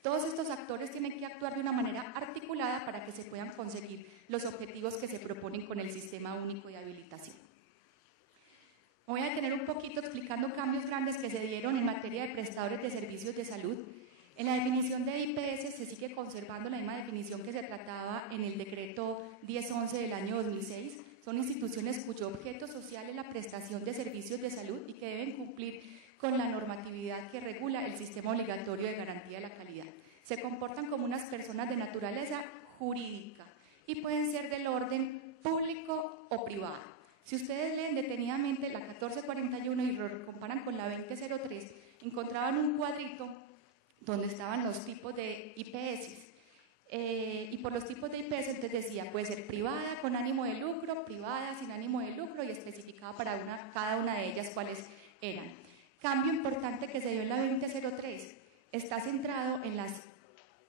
Todos estos actores tienen que actuar de una manera articulada para que se puedan conseguir los objetivos que se proponen con el Sistema Único de Habilitación. Me voy a detener un poquito explicando cambios grandes que se dieron en materia de prestadores de servicios de salud. En la definición de IPS se sigue conservando la misma definición que se trataba en el decreto 1011 del año 2006. Son instituciones cuyo objeto social es la prestación de servicios de salud y que deben cumplir con la normatividad que regula el sistema obligatorio de garantía de la calidad. Se comportan como unas personas de naturaleza jurídica y pueden ser del orden público o privado. Si ustedes leen detenidamente la 1441 y lo comparan con la 2003, encontraban un cuadrito donde estaban los tipos de IPS. Y por los tipos de IPS entonces decía, puede ser privada con ánimo de lucro, privada sin ánimo de lucro y especificaba para cada una de ellas cuáles eran. Cambio importante que se dio en la 2003, está centrado en las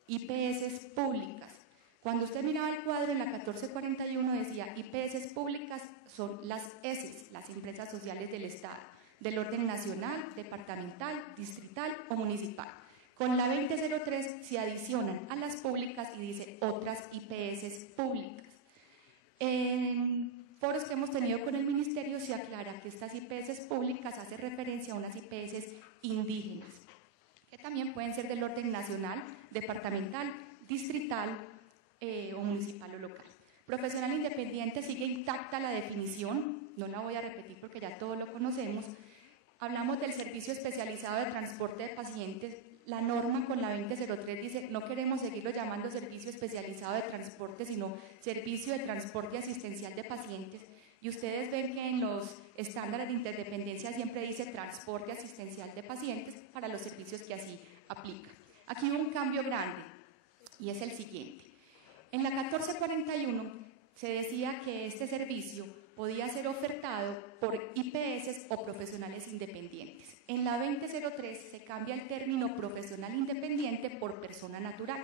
IPS públicas. Cuando usted miraba el cuadro en la 1441 decía IPS públicas son las ESES, las empresas sociales del Estado, del orden nacional, departamental, distrital o municipal. Con la 2003 se adicionan a las públicas y dice otras IPS públicas. En foros que hemos tenido con el Ministerio se aclara que estas IPS públicas hacen referencia a unas IPS indígenas, que también pueden ser del orden nacional, departamental, distrital o municipal o local. Profesional independiente sigue intacta la definición, no la voy a repetir porque ya todos lo conocemos. Hablamos del servicio especializado de transporte de pacientes. La norma con la 2003 dice, no queremos seguirlo llamando servicio especializado de transporte, sino servicio de transporte asistencial de pacientes. Y ustedes ven que en los estándares de interdependencia siempre dice transporte asistencial de pacientes para los servicios que así aplican. Aquí hubo un cambio grande y es el siguiente. En la 1441 se decía que este servicio podía ser ofertado por IPS o profesionales independientes. En la 2003 se cambia el término profesional independiente por persona natural.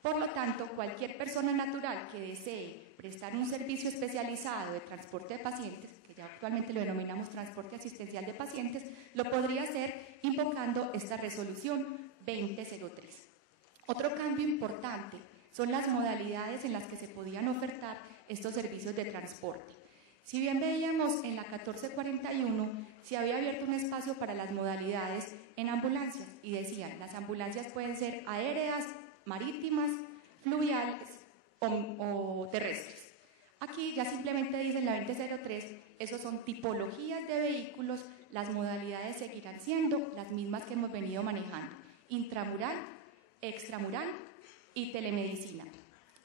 Por lo tanto, cualquier persona natural que desee prestar un servicio especializado de transporte de pacientes, que ya actualmente lo denominamos transporte asistencial de pacientes, lo podría hacer invocando esta resolución 2003. Otro cambio importante son las modalidades en las que se podían ofertar estos servicios de transporte. Si bien veíamos en la 1441, se había abierto un espacio para las modalidades en ambulancias y decían, las ambulancias pueden ser aéreas, marítimas, fluviales o terrestres. Aquí ya simplemente dice en la 2003, esos son tipologías de vehículos, las modalidades seguirán siendo las mismas que hemos venido manejando, intramural, extramural y telemedicina.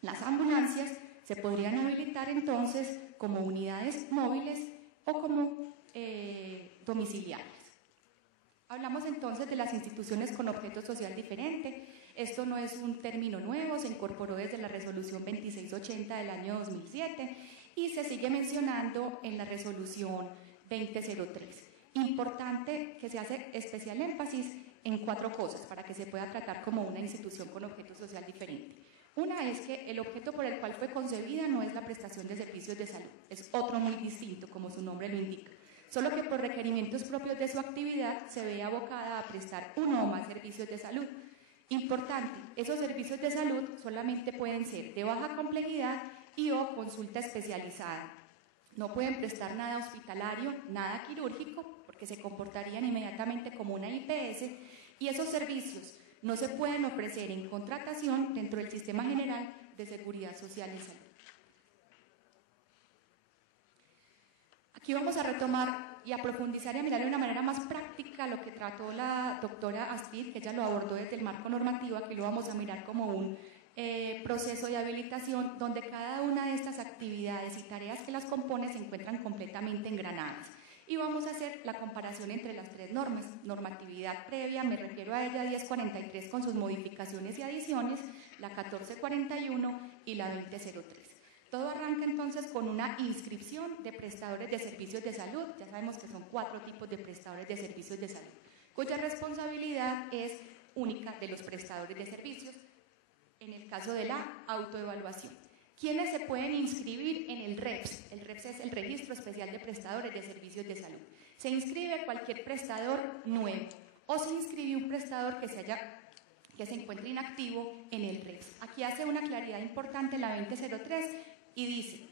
Las ambulancias se podrían habilitar entonces como unidades móviles o como domiciliarias. Hablamos entonces de las instituciones con objeto social diferente. Esto no es un término nuevo, se incorporó desde la resolución 2680 del año 2007 y se sigue mencionando en la resolución 2003. Importante que se hace especial énfasis en 4 cosas para que se pueda tratar como una institución con objeto social diferente. Una es que el objeto por el cual fue concebida no es la prestación de servicios de salud, es otro muy distinto, como su nombre lo indica, solo que por requerimientos propios de su actividad se ve abocada a prestar uno o más servicios de salud. Importante, esos servicios de salud solamente pueden ser de baja complejidad y o consulta especializada. No pueden prestar nada hospitalario, nada quirúrgico, porque se comportarían inmediatamente como una IPS, y esos servicios no se pueden ofrecer en contratación dentro del Sistema General de Seguridad Social y Salud. Aquí vamos a retomar y a profundizar y a mirar de una manera más práctica lo que trató la doctora Astrid, que ella lo abordó desde el marco normativo. Aquí lo vamos a mirar como un proceso de habilitación, donde cada una de estas actividades y tareas que las componen se encuentran completamente engranadas. Y vamos a hacer la comparación entre las tres normas. Normatividad previa, me refiero a ella 1043 con sus modificaciones y adiciones, la 1441 y la 2003. Todo arranca entonces con una inscripción de prestadores de servicios de salud. Ya sabemos que son 4 tipos de prestadores de servicios de salud, cuya responsabilidad es única de los prestadores de servicios en el caso de la autoevaluación. ¿Quiénes se pueden inscribir en el REPS? El REPS es el Registro Especial de Prestadores de Servicios de Salud. Se inscribe cualquier prestador nuevo o se inscribe un prestador que se encuentre inactivo en el REPS. Aquí hace una claridad importante la 2003 y dice: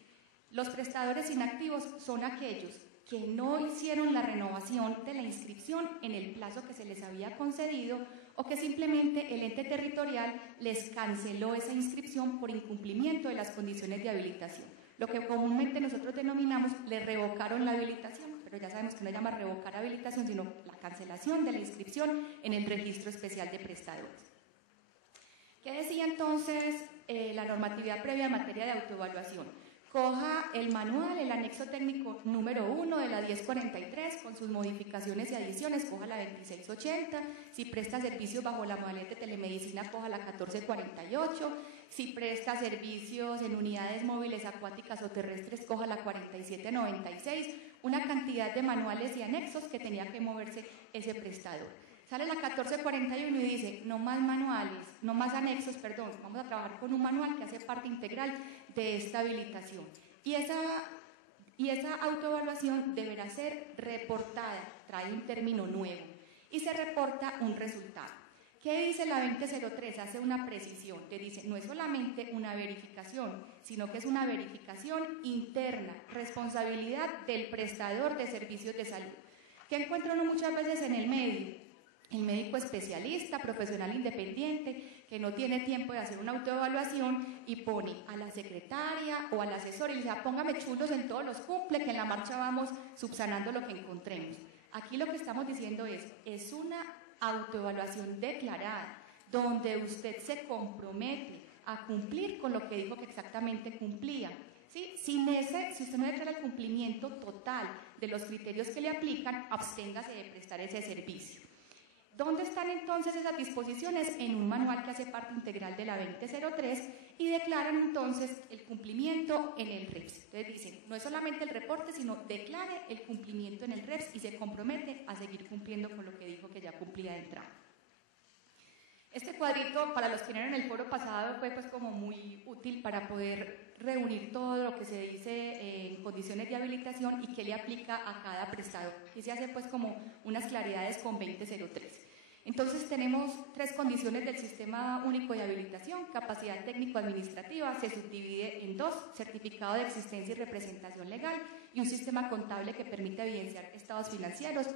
los prestadores inactivos son aquellos que no hicieron la renovación de la inscripción en el plazo que se les había concedido o que simplemente el ente territorial les canceló esa inscripción por incumplimiento de las condiciones de habilitación. Lo que comúnmente nosotros denominamos, le revocaron la habilitación, pero ya sabemos que no se llama revocar habilitación, sino la cancelación de la inscripción en el Registro Especial de Prestadores. ¿Qué decía entonces la normatividad previa en materia de autoevaluación? Coja el manual, el anexo técnico número 1 de la 1043 con sus modificaciones y adiciones, coja la 2680, si presta servicios bajo la modalidad de telemedicina, coja la 1448, si presta servicios en unidades móviles, acuáticas o terrestres, coja la 4796, una cantidad de manuales y anexos que tenía que moverse ese prestador. Sale la 1441 y dice, no más manuales, no más anexos, perdón, vamos a trabajar con un manual que hace parte integral de esta habilitación. Y esa autoevaluación deberá ser reportada, trae un término nuevo, y se reporta un resultado. ¿Qué dice la 2003? Hace una precisión, te dice, no es solamente una verificación, sino que es una verificación interna, responsabilidad del prestador de servicios de salud. ¿Qué encuentra uno muchas veces en el medio? El médico especialista, profesional independiente, que no tiene tiempo de hacer una autoevaluación y pone a la secretaria o al asesor y le dice, póngame chulos en todos los cumple, que en la marcha vamos subsanando lo que encontremos. Aquí lo que estamos diciendo es una autoevaluación declarada, donde usted se compromete a cumplir con lo que dijo que exactamente cumplía. ¿Sí? Si usted no declara el cumplimiento total de los criterios que le aplican, absténgase de prestar ese servicio. ¿Dónde están entonces esas disposiciones? En un manual que hace parte integral de la 2003 y declaran entonces el cumplimiento en el REPS. Entonces dicen, no es solamente el reporte, sino declare el cumplimiento en el REPS y se compromete a seguir cumpliendo con lo que dijo que ya cumplía de entrada. Este cuadrito, para los que vieron en el foro pasado, fue pues como muy útil para poder reunir todo lo que se dice en condiciones de habilitación y qué le aplica a cada prestador. Y se hace pues como unas claridades con 2003. Entonces tenemos 3 condiciones del Sistema Único de Habilitación: capacidad técnico-administrativa, se subdivide en 2, certificado de existencia y representación legal, y un sistema contable que permite evidenciar estados financieros,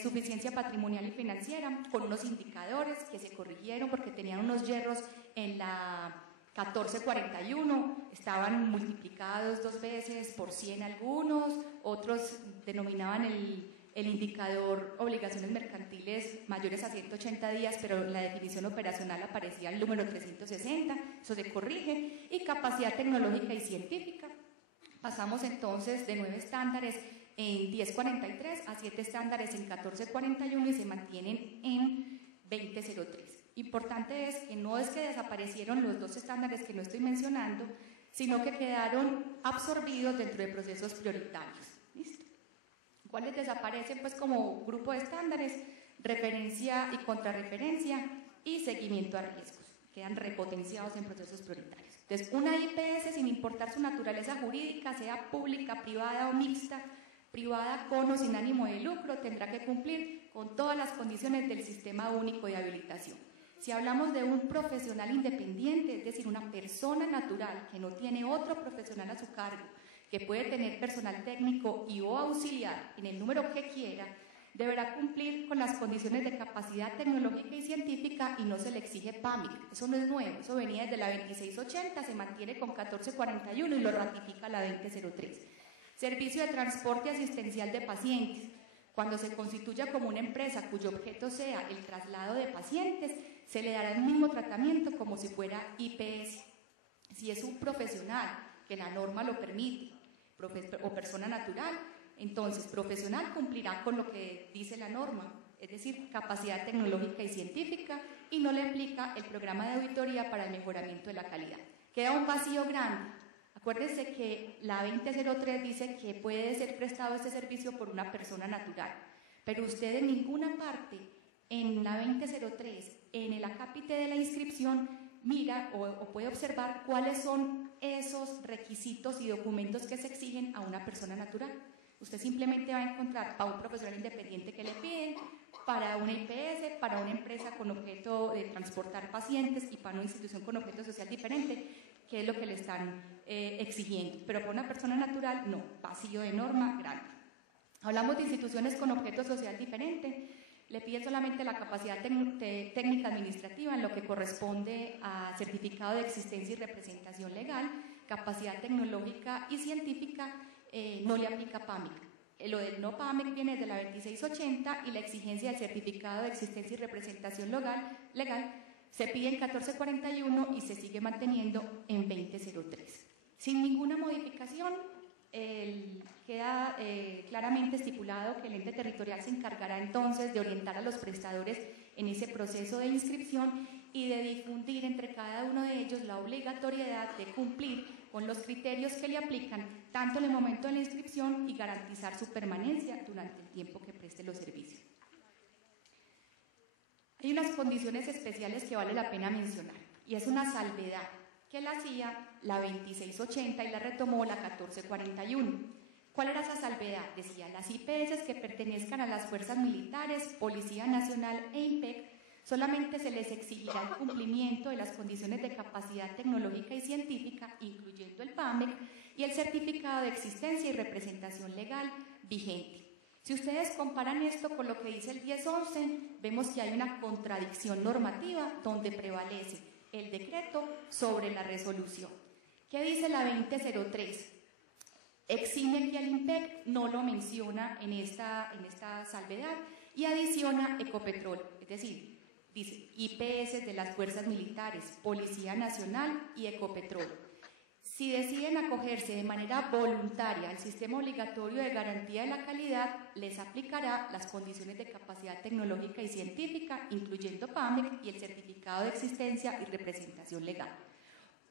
suficiencia patrimonial y financiera, con unos indicadores que se corrigieron porque tenían unos yerros en la 1441, estaban multiplicados 2 veces por 100 algunos, otros denominaban el indicador obligaciones mercantiles mayores a 180 días, pero en la definición operacional aparecía el número 360, eso se corrige, y capacidad tecnológica y científica. Pasamos entonces de 9 estándares en 1043 a 7 estándares en 1441 y se mantienen en 2003. Importante es que no es que desaparecieron los 2 estándares que no estoy mencionando, sino que quedaron absorbidos dentro de procesos prioritarios. ¿Listo? ¿Cuáles desaparecen? Pues como grupo de estándares, referencia y contrarreferencia y seguimiento a riesgos. Quedan repotenciados en procesos prioritarios. Entonces, una IPS, sin importar su naturaleza jurídica, sea pública, privada o mixta, privada con o sin ánimo de lucro, tendrá que cumplir con todas las condiciones del Sistema Único de Habilitación. Si hablamos de un profesional independiente, es decir, una persona natural que no tiene otro profesional a su cargo, que puede tener personal técnico y o auxiliar en el número que quiera, deberá cumplir con las condiciones de capacidad tecnológica y científica y no se le exige PAMIC. Eso no es nuevo, eso venía desde la 2680, se mantiene con 1441 y lo ratifica la 2003. Servicio de transporte asistencial de pacientes. Cuando se constituya como una empresa cuyo objeto sea el traslado de pacientes, se le dará el mismo tratamiento como si fuera IPS. Si es un profesional, que la norma lo permite, o persona natural, entonces profesional cumplirá con lo que dice la norma, es decir, capacidad tecnológica y científica, y no le aplica el programa de auditoría para el mejoramiento de la calidad. Queda un vacío grande. Acuérdense que la 2003 dice que puede ser prestado este servicio por una persona natural, pero usted en ninguna parte en la 2003, en el acápite de la inscripción, mira o puede observar cuáles son esos requisitos y documentos que se exigen a una persona natural. Usted simplemente va a encontrar a un profesional independiente que le piden, para una IPS, para una empresa con objeto de transportar pacientes y para una institución con objeto social diferente, que es lo que le están exigiendo. Pero para una persona natural, no, vacío de norma grande. Hablamos de instituciones con objeto social diferente, le piden solamente la capacidad técnica administrativa en lo que corresponde a certificado de existencia y representación legal, capacidad tecnológica y científica, no le aplica PAMIC. Lo del no PAMIC viene de la 2680 y la exigencia del certificado de existencia y representación legal se pide en 1441 y se sigue manteniendo en 2003. Sin ninguna modificación, queda claramente estipulado que el ente territorial se encargará entonces de orientar a los prestadores en ese proceso de inscripción y de difundir entre cada uno de ellos la obligatoriedad de cumplir con los criterios que le aplican tanto en el momento de la inscripción y garantizar su permanencia durante el tiempo que preste los servicios. Hay unas condiciones especiales que vale la pena mencionar, y es una salvedad que la hacía la 2680 y la retomó la 1441. ¿Cuál era esa salvedad? Decía, las IPS que pertenezcan a las fuerzas militares, Policía Nacional e IMPEC, solamente se les exigirá el cumplimiento de las condiciones de capacidad tecnológica y científica, incluyendo el PAMEC, y el certificado de existencia y representación legal vigente. Si ustedes comparan esto con lo que dice el 1011, vemos que hay una contradicción normativa donde prevalece el decreto sobre la resolución. ¿Qué dice la 2003? Exime que el IMPEC no lo menciona en esta salvedad y adiciona Ecopetrol, es decir, dice IPS de las Fuerzas Militares, Policía Nacional y Ecopetrol. Si deciden acogerse de manera voluntaria al sistema obligatorio de garantía de la calidad, les aplicará las condiciones de capacidad tecnológica y científica, incluyendo PAMEC y el certificado de existencia y representación legal.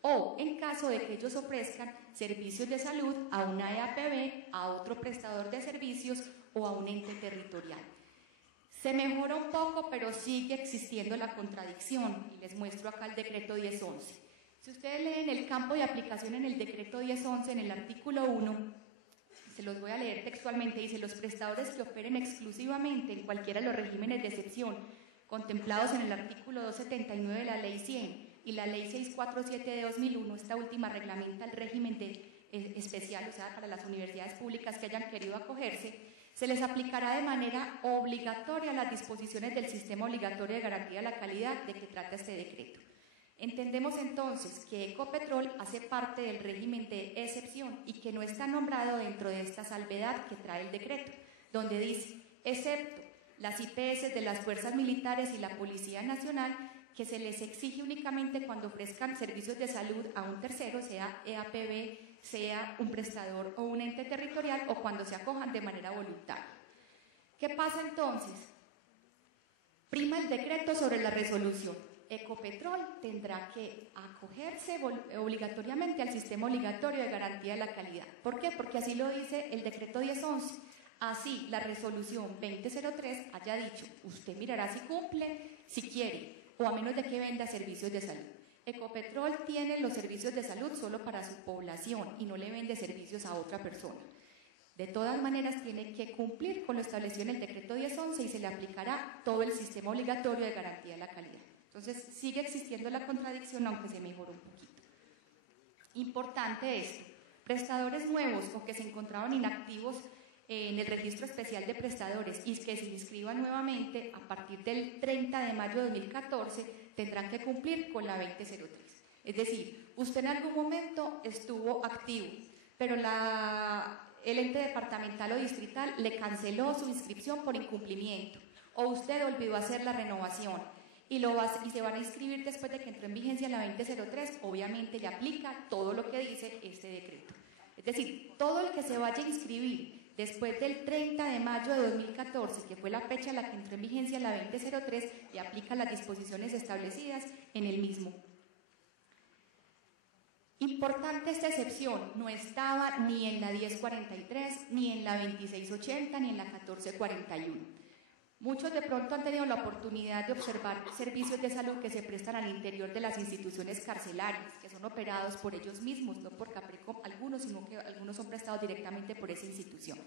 O en caso de que ellos ofrezcan servicios de salud a una EAPB, a otro prestador de servicios o a un ente territorial. Se mejora un poco, pero sigue existiendo la contradicción, y les muestro acá el decreto 1011. Si ustedes leen el campo de aplicación en el decreto 1011, en el artículo 1, se los voy a leer textualmente, dice: los prestadores que operen exclusivamente en cualquiera de los regímenes de excepción contemplados en el artículo 279 de la Ley 100 y la Ley 647 de 2001, esta última reglamenta el régimen especial, o sea, para las universidades públicas que hayan querido acogerse, se les aplicará de manera obligatoria las disposiciones del sistema obligatorio de garantía de la calidad de que trata este decreto. Entendemos entonces que Ecopetrol hace parte del régimen de excepción y que no está nombrado dentro de esta salvedad que trae el decreto, donde dice, excepto las IPS de las Fuerzas Militares y la Policía Nacional, que se les exige únicamente cuando ofrezcan servicios de salud a un tercero, sea EAPB, sea un prestador o un ente territorial, o cuando se acojan de manera voluntaria. ¿Qué pasa entonces? Prima el decreto sobre la resolución. Ecopetrol tendrá que acogerse obligatoriamente al sistema obligatorio de garantía de la calidad. ¿Por qué? Porque así lo dice el decreto 1011. Así la resolución 2003 haya dicho, usted mirará si cumple, si quiere, o a menos de que venda servicios de salud. Ecopetrol tiene los servicios de salud solo para su población y no le vende servicios a otra persona. De todas maneras, tiene que cumplir con lo establecido en el decreto 1011 y se le aplicará todo el sistema obligatorio de garantía de la calidad. Entonces, sigue existiendo la contradicción, aunque se mejoró un poquito. Importante esto, prestadores nuevos o que se encontraban inactivos en el registro especial de prestadores y que se inscriban nuevamente a partir del 30 de mayo de 2014 tendrán que cumplir con la 2003. Es decir, usted en algún momento estuvo activo, pero el ente departamental o distrital le canceló su inscripción por incumplimiento o usted olvidó hacer la renovación y se van a inscribir después de que entró en vigencia la 2003, obviamente le aplica todo lo que dice este decreto. Es decir, todo el que se vaya a inscribir después del 30 de mayo de 2014, que fue la fecha en la que entró en vigencia la 2003, le aplica las disposiciones establecidas en el mismo. Importante esta excepción, no estaba ni en la 1043, ni en la 2680, ni en la 1441. Muchos de pronto han tenido la oportunidad de observar servicios de salud que se prestan al interior de las instituciones carcelarias, que son operados por ellos mismos, no por Capreco algunos, sino que algunos son prestados directamente por esa institución.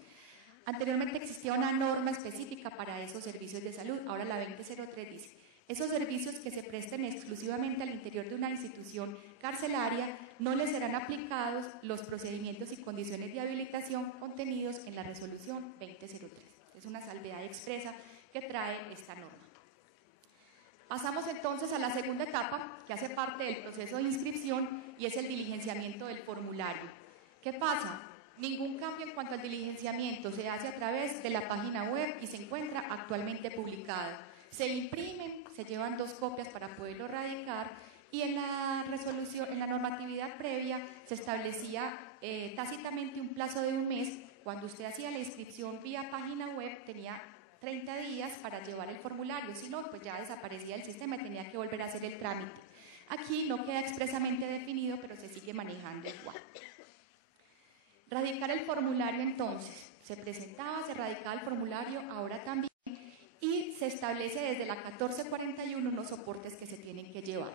Anteriormente existía una norma específica para esos servicios de salud, ahora la 2003 dice: esos servicios que se presten exclusivamente al interior de una institución carcelaria no les serán aplicados los procedimientos y condiciones de habilitación contenidos en la resolución 2003. Es una salvedad expresa que trae esta norma. Pasamos entonces a la segunda etapa, que hace parte del proceso de inscripción, y es el diligenciamiento del formulario. ¿Qué pasa? Ningún cambio en cuanto al diligenciamiento se hace a través de la página web y se encuentra actualmente publicado. Se imprimen, se llevan 2 copias para poderlo radicar, y en la resolución, en la normatividad previa, se establecía tácitamente un plazo de 1 mes. Cuando usted hacía la inscripción vía página web, tenía 30 días para llevar el formulario, si no, pues ya desaparecía el sistema y tenía que volver a hacer el trámite. Aquí no queda expresamente definido, pero se sigue manejando igual. Radicar el formulario entonces, se presentaba, se radicaba el formulario, ahora también, y se establece desde la 1441 unos soportes que se tienen que llevar.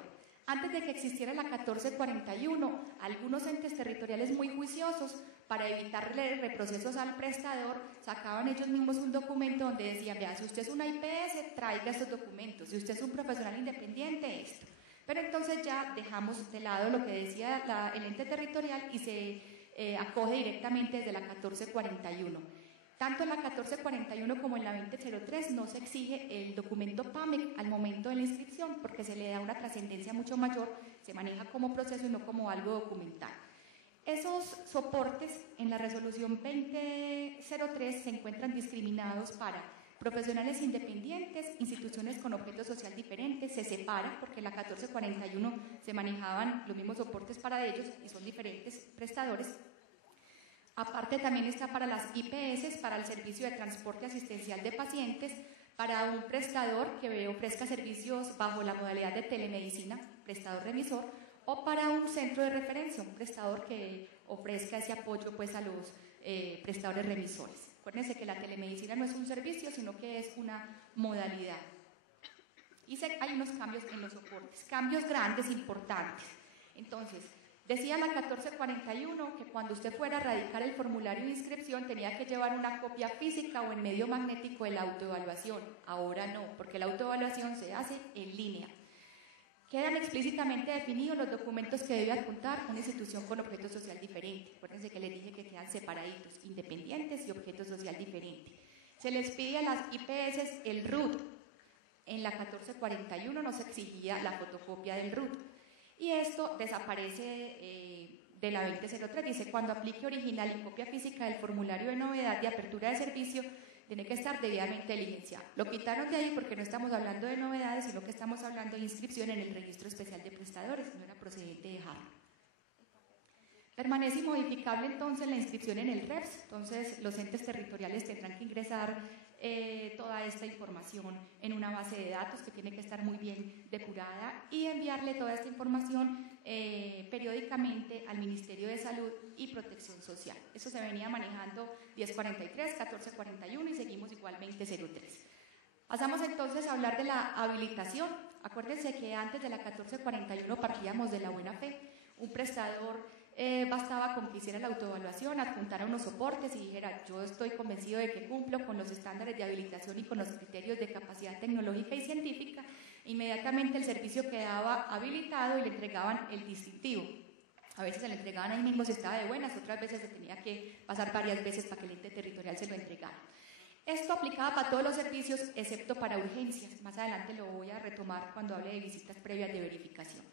Antes de que existiera la 1441, algunos entes territoriales muy juiciosos, para evitarle reprocesos al prestador, sacaban ellos mismos un documento donde decían: vea, si usted es una IPS, traiga estos documentos, si usted es un profesional independiente, esto. Pero entonces ya dejamos de lado lo que decía el ente territorial y se acoge directamente desde la 1441. Tanto en la 1441 como en la 2003 no se exige el documento PAMEC al momento de la inscripción, porque se le da una trascendencia mucho mayor, se maneja como proceso y no como algo documental. Esos soportes en la resolución 2003 se encuentran discriminados para profesionales independientes, instituciones con objeto social diferente, se separa porque en la 1441 se manejaban los mismos soportes para ellos y son diferentes prestadores. Aparte también está para las IPS, para el servicio de transporte asistencial de pacientes, para un prestador que ofrezca servicios bajo la modalidad de telemedicina, prestador remisor, o para un centro de referencia, un prestador que ofrezca ese apoyo pues a los prestadores remisores. Acuérdense que la telemedicina no es un servicio, sino que es una modalidad. Y hay unos cambios en los soportes, cambios grandes, importantes. Entonces, decía la 1441 que cuando usted fuera a radicar el formulario de inscripción tenía que llevar una copia física o en medio magnético de la autoevaluación. Ahora no, porque la autoevaluación se hace en línea. Quedan explícitamente definidos los documentos que debe adjuntar una institución con objeto social diferente. Acuérdense que les dije que quedan separaditos, independientes y objeto social diferente. Se les pide a las IPS el RUT. En la 1441 no se exigía la fotocopia del RUT. Y esto desaparece de la 2003. Dice: cuando aplique original y copia física del formulario de novedad de apertura de servicio, tiene que estar debidamente diligenciado. Lo quitaron de ahí porque no estamos hablando de novedades, sino que estamos hablando de inscripción en el registro especial de prestadores, no era procedente dejarlo. Permanece inmodificable entonces la inscripción en el REPS, entonces los entes territoriales tendrán que ingresar toda esta información en una base de datos que tiene que estar muy bien depurada y enviarle toda esta información periódicamente al Ministerio de Salud y Protección Social. Eso se venía manejando 1043, 1441 y seguimos igualmente 03. Pasamos entonces a hablar de la habilitación. Acuérdense que antes de la 1441 partíamos de la buena fe. Un prestador bastaba con que hiciera la autoevaluación, adjuntara unos soportes y dijera: yo estoy convencido de que cumplo con los estándares de habilitación y con los criterios de capacidad tecnológica y científica. Inmediatamente el servicio quedaba habilitado y le entregaban el distintivo. A veces se le entregaban ahí mismo si estaba de buenas, otras veces se tenía que pasar varias veces para que el ente territorial se lo entregara. Esto aplicaba para todos los servicios excepto para urgencias. Más adelante lo voy a retomar cuando hable de visitas previas de verificación.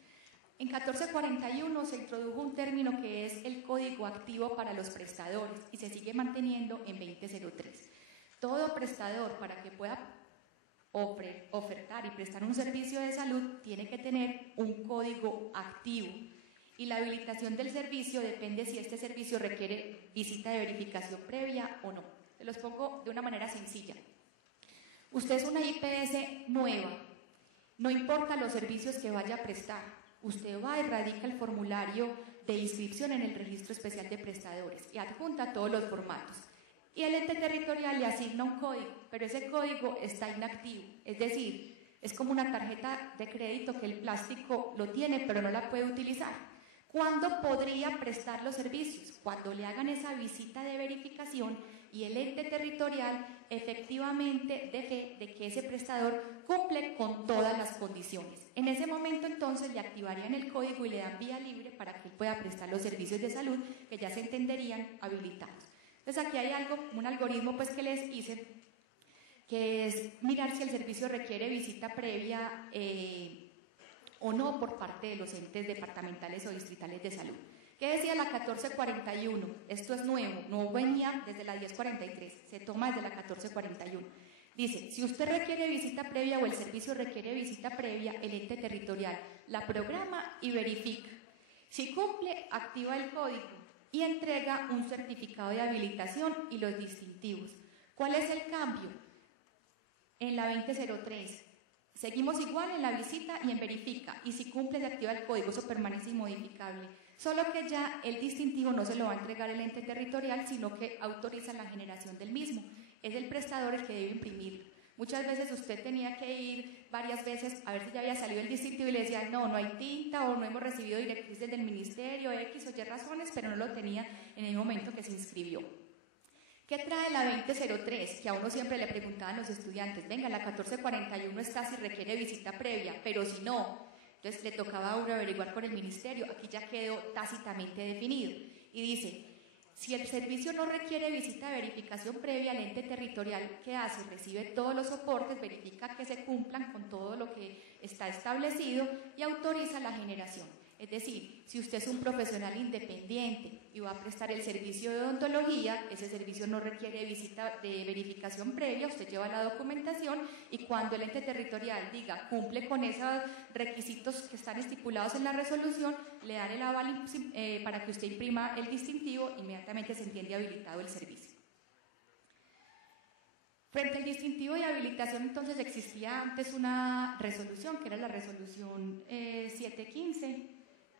En 1441 se introdujo un término que es el código activo para los prestadores y se sigue manteniendo en 2003. Todo prestador, para que pueda ofertar y prestar un servicio de salud, tiene que tener un código activo, y la habilitación del servicio depende si este servicio requiere visita de verificación previa o no. Se los pongo de una manera sencilla. Usted es una IPS nueva, no importa los servicios que vaya a prestar, usted va y radica el formulario de inscripción en el Registro Especial de Prestadores y adjunta todos los formatos. Y el ente territorial le asigna un código, pero ese código está inactivo, es decir, es como una tarjeta de crédito que el plástico lo tiene pero no la puede utilizar. ¿Cuándo podría prestar los servicios? Cuando le hagan esa visita de verificación y el ente territorial efectivamente dé fe de que ese prestador cumple con todas las condiciones. En ese momento entonces le activarían el código y le dan vía libre para que él pueda prestar los servicios de salud que ya se entenderían habilitados. Entonces aquí hay un algoritmo pues que les hice, que es mirar si el servicio requiere visita previa o no por parte de los entes departamentales o distritales de salud. ¿Qué decía la 1441? Esto es nuevo, no venía desde la 1043, se toma desde la 1441. Dice, si usted requiere visita previa o el servicio requiere visita previa, el ente territorial la programa y verifica. Si cumple, activa el código y entrega un certificado de habilitación y los distintivos. ¿Cuál es el cambio? En la 2003, seguimos igual en la visita y en verifica, y si cumple se activa el código, eso permanece inmodificable. Solo que ya el distintivo no se lo va a entregar el ente territorial, sino que autoriza la generación del mismo. Es el prestador el que debe imprimirlo. Muchas veces usted tenía que ir varias veces a ver si ya había salido el distintivo y le decían no hay tinta o no hemos recibido directrices del ministerio, X o Y razones, pero no lo tenía en el momento que se inscribió. ¿Qué trae la 2003? Que a uno siempre le preguntaban los estudiantes, venga, la 1441 está si requiere visita previa, pero si no, entonces le tocaba a uno averiguar con el ministerio, aquí ya quedó tácitamente definido, y dice, si el servicio no requiere visita de verificación previa, el ente territorial, ¿qué hace? Recibe todos los soportes, verifica que se cumplan con todo lo que está establecido y autoriza la generación. Es decir, si usted es un profesional independiente y va a prestar el servicio de odontología, ese servicio no requiere visita de verificación previa, usted lleva la documentación y cuando el ente territorial diga cumple con esos requisitos que están estipulados en la resolución, le dan el aval para que usted imprima el distintivo, inmediatamente se entiende habilitado el servicio. Frente al distintivo de habilitación, entonces existía antes una resolución, que era la resolución 715,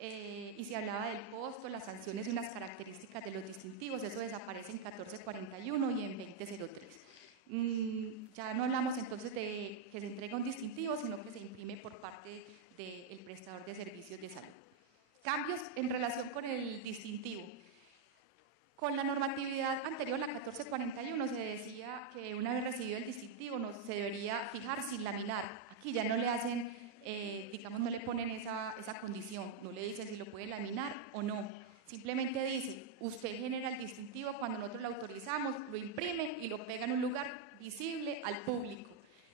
y se hablaba del costo, las sanciones y unas características de los distintivos. Eso desaparece en 1441 y en 2003. Ya no hablamos entonces de que se entrega un distintivo, sino que se imprime por parte del prestador de servicios de salud. Cambios en relación con el distintivo. Con la normatividad anterior, la 1441, se decía que una vez recibido el distintivo se debería fijar sin laminar. Aquí ya no le hacen, digamos, no le ponen esa condición, no le dicen si lo puede laminar o no. Simplemente dice, usted genera el distintivo, cuando nosotros lo autorizamos, lo imprime y lo pega en un lugar visible al público.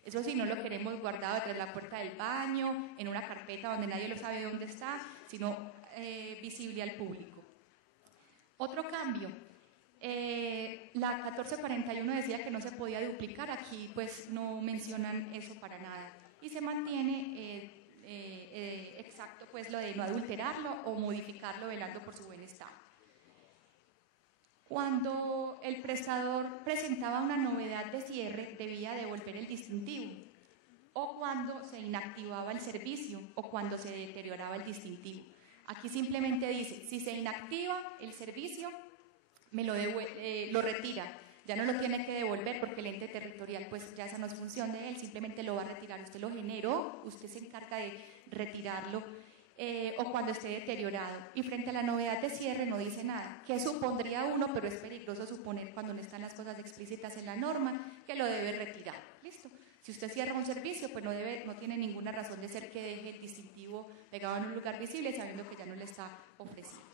Eso sí, no lo queremos guardado detrás de la puerta del baño, en una carpeta donde nadie lo sabe dónde está, sino visible al público. Otro cambio, la 1441 decía que no se podía duplicar, aquí pues no mencionan eso para nada y se mantiene exacto pues lo de no adulterarlo o modificarlo velando por su buen estado. Cuando el prestador presentaba una novedad de cierre debía devolver el distintivo, o cuando se inactivaba el servicio o cuando se deterioraba el distintivo. Aquí simplemente dice, si se inactiva el servicio, me lo retira. Ya no lo tiene que devolver porque el ente territorial, pues ya esa no es función de él, simplemente lo va a retirar. Usted lo generó, usted se encarga de retirarlo o cuando esté deteriorado. Y frente a la novedad de cierre no dice nada. ¿Qué supondría uno? Pero es peligroso suponer cuando no están las cosas explícitas en la norma que lo debe retirar. ¿Listo? Si usted cierra un servicio, pues no tiene ninguna razón de ser que deje el distintivo pegado en un lugar visible sabiendo que ya no le está ofreciendo.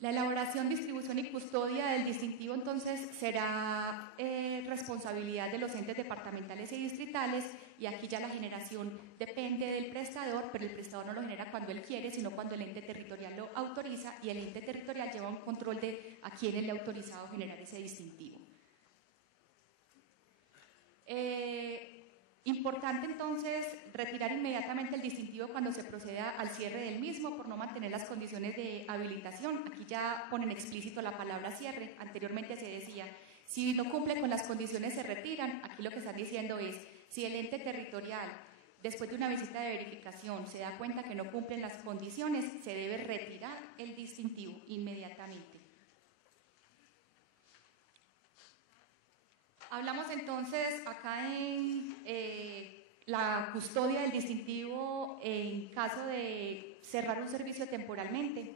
La elaboración, distribución y custodia del distintivo entonces será responsabilidad de los entes departamentales y distritales y aquí ya la generación depende del prestador, pero el prestador no lo genera cuando él quiere, sino cuando el ente territorial lo autoriza, y el ente territorial lleva un control de a quién le ha autorizado generar ese distintivo. Importante entonces retirar inmediatamente el distintivo cuando se proceda al cierre del mismo por no mantener las condiciones de habilitación. Aquí ya ponen explícito la palabra cierre. Anteriormente se decía, si no cumple con las condiciones se retiran. Aquí lo que están diciendo es, si el ente territorial después de una visita de verificación se da cuenta que no cumplen las condiciones, se debe retirar el distintivo inmediatamente. Hablamos entonces acá en la custodia del distintivo en caso de cerrar un servicio temporalmente.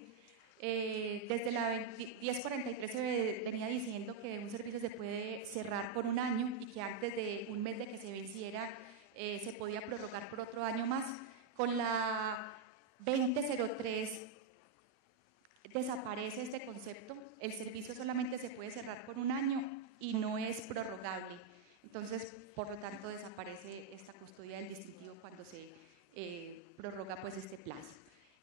Desde la 1043 se venía diciendo que un servicio se puede cerrar por un año y que antes de un mes de que se venciera se podía prorrogar por otro año más. Con la 2003 desaparece este concepto, el servicio solamente se puede cerrar por un año y no es prorrogable. Entonces, por lo tanto, desaparece esta custodia del distintivo cuando se prorroga pues este plazo.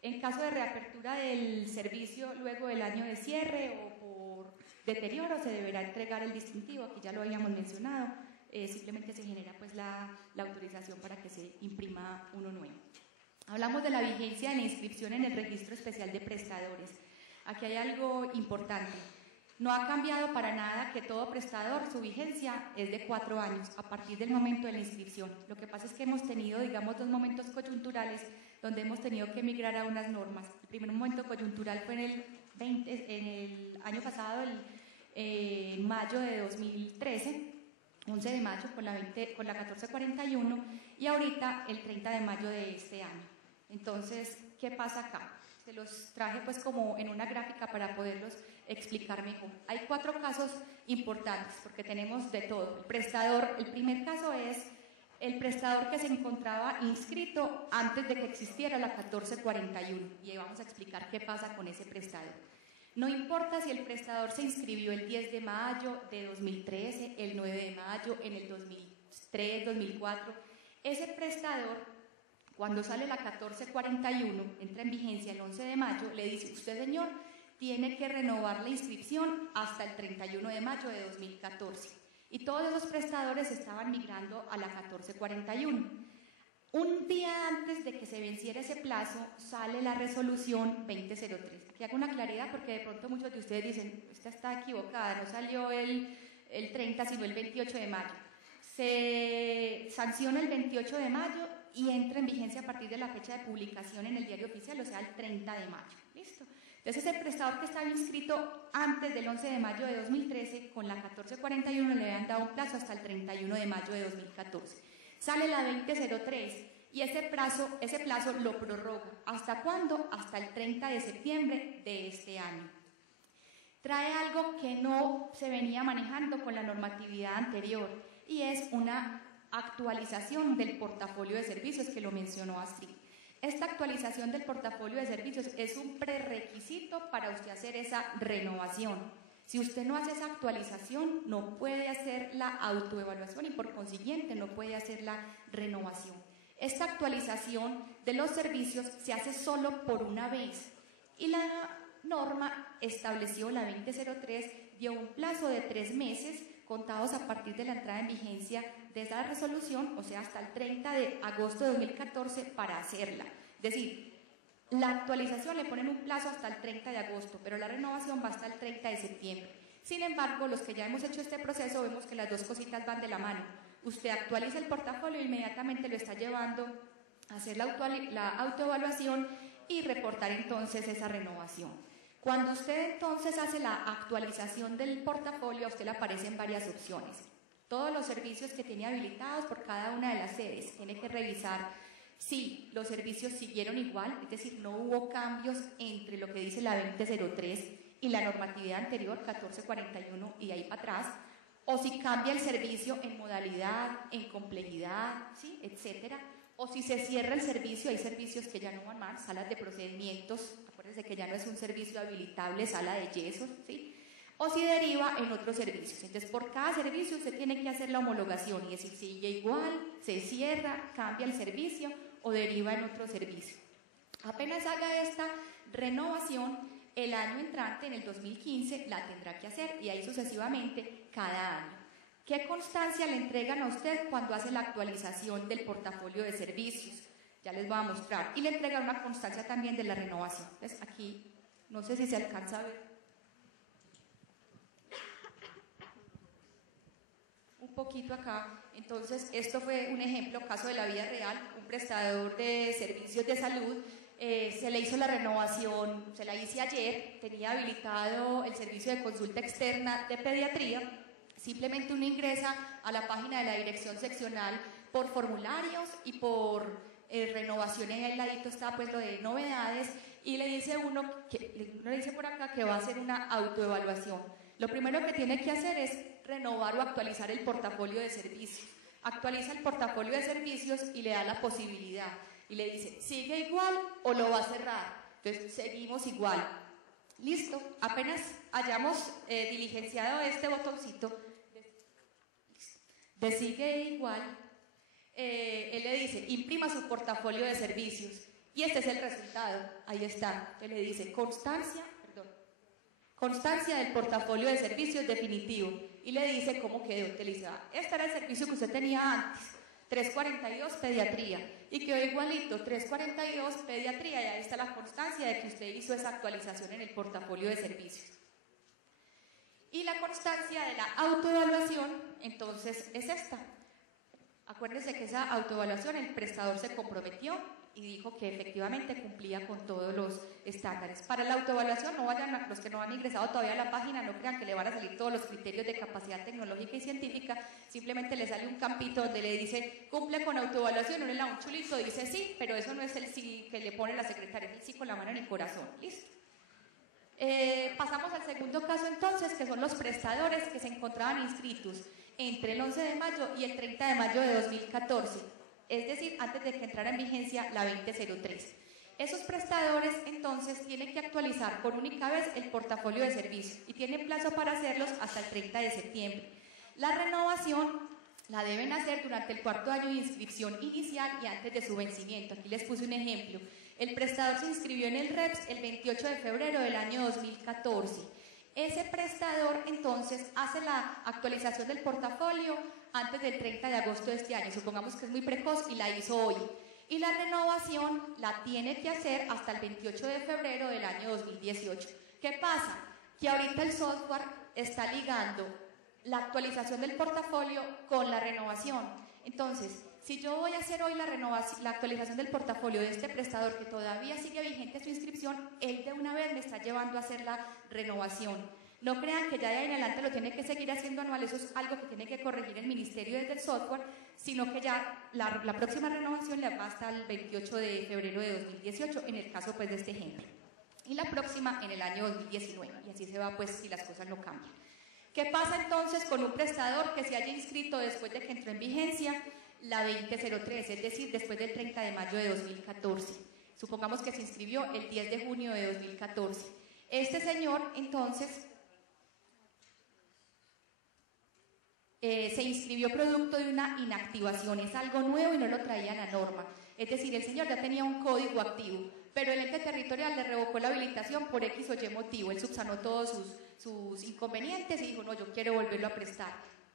En caso de reapertura del servicio luego del año de cierre o por deterioro, se deberá entregar el distintivo, aquí ya lo habíamos mencionado, simplemente se genera pues la autorización para que se imprima uno nuevo. Hablamos de la vigencia de la inscripción en el registro especial de prestadores. Aquí hay algo importante. No ha cambiado para nada que todo prestador, su vigencia es de 4 años a partir del momento de la inscripción. Lo que pasa es que hemos tenido, digamos, 2 momentos coyunturales donde hemos tenido que migrar a unas normas. El primer momento coyuntural fue en el año pasado, en mayo de 2013, 11 de mayo con la 1441, y ahorita el 30 de mayo de este año. Entonces, ¿qué pasa acá? Se los traje pues como en una gráfica para poderlos explicar mejor. Hay 4 casos importantes porque tenemos de todo. El primer caso es el prestador que se encontraba inscrito antes de que existiera la 1441, y ahí vamos a explicar qué pasa con ese prestador. No importa si el prestador se inscribió el 10 de mayo de 2013, el 9 de mayo, en el 2003, 2004, ese prestador, cuando sale la 1441, entra en vigencia el 11 de mayo, le dice, usted señor, tiene que renovar la inscripción hasta el 31 de mayo de 2014. Y todos esos prestadores estaban migrando a la 1441. Un día antes de que se venciera ese plazo, sale la resolución 2003. Aquí hago una claridad porque de pronto muchos de ustedes dicen, esta está equivocada, no salió el 30, sino el 28 de mayo. Se sanciona el 28 de mayo y entra en vigencia a partir de la fecha de publicación en el diario oficial, o sea, el 30 de mayo. ¿Listo? Entonces, el prestador que estaba inscrito antes del 11 de mayo de 2013, con la 1441 le habían dado un plazo hasta el 31 de mayo de 2014. Sale la 2003 y ese plazo lo prorroga. ¿Hasta cuándo? Hasta el 30 de septiembre de este año. Trae algo que no se venía manejando con la normatividad anterior y es una actualización del portafolio de servicios que lo mencionó Astrid. Esta actualización del portafolio de servicios es un prerequisito para usted hacer esa renovación. Si usted no hace esa actualización, no puede hacer la autoevaluación y por consiguiente no puede hacer la renovación. Esta actualización de los servicios se hace solo por una vez y la norma estableció, la 2003, dio un plazo de 3 meses contados a partir de la entrada en vigencia de esa resolución, o sea, hasta el 30 de agosto de 2014 para hacerla. Es decir, la actualización le ponen un plazo hasta el 30 de agosto, pero la renovación va hasta el 30 de septiembre. Sin embargo, los que ya hemos hecho este proceso vemos que las 2 cositas van de la mano. Usted actualiza el portafolio e inmediatamente lo está llevando a hacer la autoevaluación y reportar entonces esa renovación. Cuando usted entonces hace la actualización del portafolio, a usted le aparecen varias opciones. Todos los servicios que tiene habilitados por cada una de las sedes. Tiene que revisar si los servicios siguieron igual, es decir, no hubo cambios entre lo que dice la 2003 y la normatividad anterior, 1441 y ahí para atrás, o si cambia el servicio en modalidad, en complejidad, ¿sí?, etcétera. O si se cierra el servicio, hay servicios que ya no van más, salas de procedimientos, acuérdense que ya no es un servicio habilitable, sala de yesos, ¿sí? o si deriva en otros servicios. Entonces, por cada servicio usted tiene que hacer la homologación y decir, sigue igual, se cierra, cambia el servicio o deriva en otro servicio. Apenas haga esta renovación, el año entrante, en el 2015, la tendrá que hacer y ahí sucesivamente cada año. ¿Qué constancia le entregan a usted cuando hace la actualización del portafolio de servicios? Ya les voy a mostrar. Y le entregan una constancia también de la renovación. Entonces, aquí, no sé si se alcanza a ver. Un poquito acá. Entonces, esto fue un ejemplo, caso de la vida real, un prestador de servicios de salud, se le hizo la renovación, se la hice ayer, tenía habilitado el servicio de consulta externa de pediatría, simplemente uno ingresa a la página de la dirección seccional por formularios y por renovaciones, ahí al ladito está pues lo de novedades, y le dice uno le dice por acá que va a hacer una autoevaluación. Lo primero que tiene que hacer es renovar o actualizar el portafolio de servicios. Actualiza el portafolio de servicios y le da la posibilidad. Y le dice, ¿sigue igual o lo va a cerrar? Entonces, seguimos igual. Listo. Apenas hayamos diligenciado este botoncito de sigue igual, él le dice, imprima su portafolio de servicios. Y este es el resultado. Ahí está. Él le dice, constancia del portafolio de servicios definitivo, y le dice cómo quedó utilizada. Este era el servicio que usted tenía antes, 342 pediatría, y quedó igualito, 342 pediatría, y ahí está la constancia de que usted hizo esa actualización en el portafolio de servicios. Y la constancia de la autoevaluación, entonces, es esta. Acuérdense que esa autoevaluación el prestador se comprometió y dijo que efectivamente cumplía con todos los estándares. Para la autoevaluación, los que no han ingresado todavía a la página, no crean que le van a salir todos los criterios de capacidad tecnológica y científica, simplemente le sale un campito donde le dice, cumple con autoevaluación, uno le da un chulito, dice sí, pero eso no es el sí que le pone la secretaria, es el sí con la mano en el corazón, listo. Pasamos al segundo caso entonces, que son los prestadores que se encontraban inscritos entre el 11 de mayo y el 30 de mayo de 2014, es decir, antes de que entrara en vigencia la 2003. Esos prestadores entonces tienen que actualizar por única vez el portafolio de servicios y tienen plazo para hacerlos hasta el 30 de septiembre. La renovación la deben hacer durante el cuarto año de inscripción inicial y antes de su vencimiento. Aquí les puse un ejemplo. El prestador se inscribió en el REPS el 28 de febrero del año 2014. Ese prestador entonces hace la actualización del portafolio antes del 30 de agosto de este año. Supongamos que es muy precoz y la hizo hoy. Y la renovación la tiene que hacer hasta el 28 de febrero del año 2018. ¿Qué pasa? Que ahorita el software está ligando la actualización del portafolio con la renovación. Entonces, si yo voy a hacer hoy la actualización del portafolio de este prestador que todavía sigue vigente su inscripción, él de una vez me está llevando a hacer la renovación. No crean que ya de ahí en adelante lo tiene que seguir haciendo anual, eso es algo que tiene que corregir el ministerio desde el software, sino que ya la próxima renovación le va hasta el 28 de febrero de 2018, en el caso pues de este ejemplo. Y la próxima en el año 2019, y así se va pues si las cosas no cambian. ¿Qué pasa entonces con un prestador que se haya inscrito después de que entró en vigencia la 2003, es decir, después del 30 de mayo de 2014? Supongamos que se inscribió el 10 de junio de 2014. Este señor entonces se inscribió producto de una inactivación, es algo nuevo y no lo traía la norma. Es decir, el señor ya tenía un código activo, pero el ente territorial le revocó la habilitación por X o Y motivo. Él subsanó todos sus inconvenientes y dijo, no, yo quiero volverlo a prestar.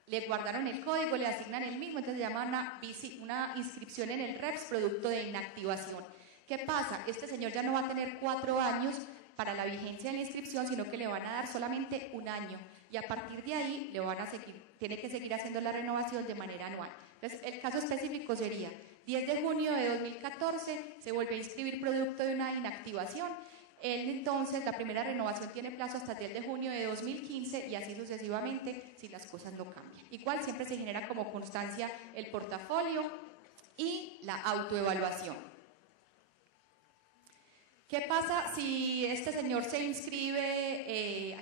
Le guardaron el código, le asignan el mismo, entonces se llama una inscripción en el REPS producto de inactivación. ¿Qué pasa? Este señor ya no va a tener 4 años para la vigencia de la inscripción, sino que le van a dar solamente 1 año. Y a partir de ahí tiene que seguir haciendo la renovación de manera anual. Entonces, el caso específico sería 10 de junio de 2014, se vuelve a inscribir producto de una inactivación. Él entonces, la primera renovación tiene plazo hasta el 10 de junio de 2015 y así sucesivamente si las cosas no cambian. Igual siempre se genera como constancia el portafolio y la autoevaluación. ¿Qué pasa si este señor se inscribe,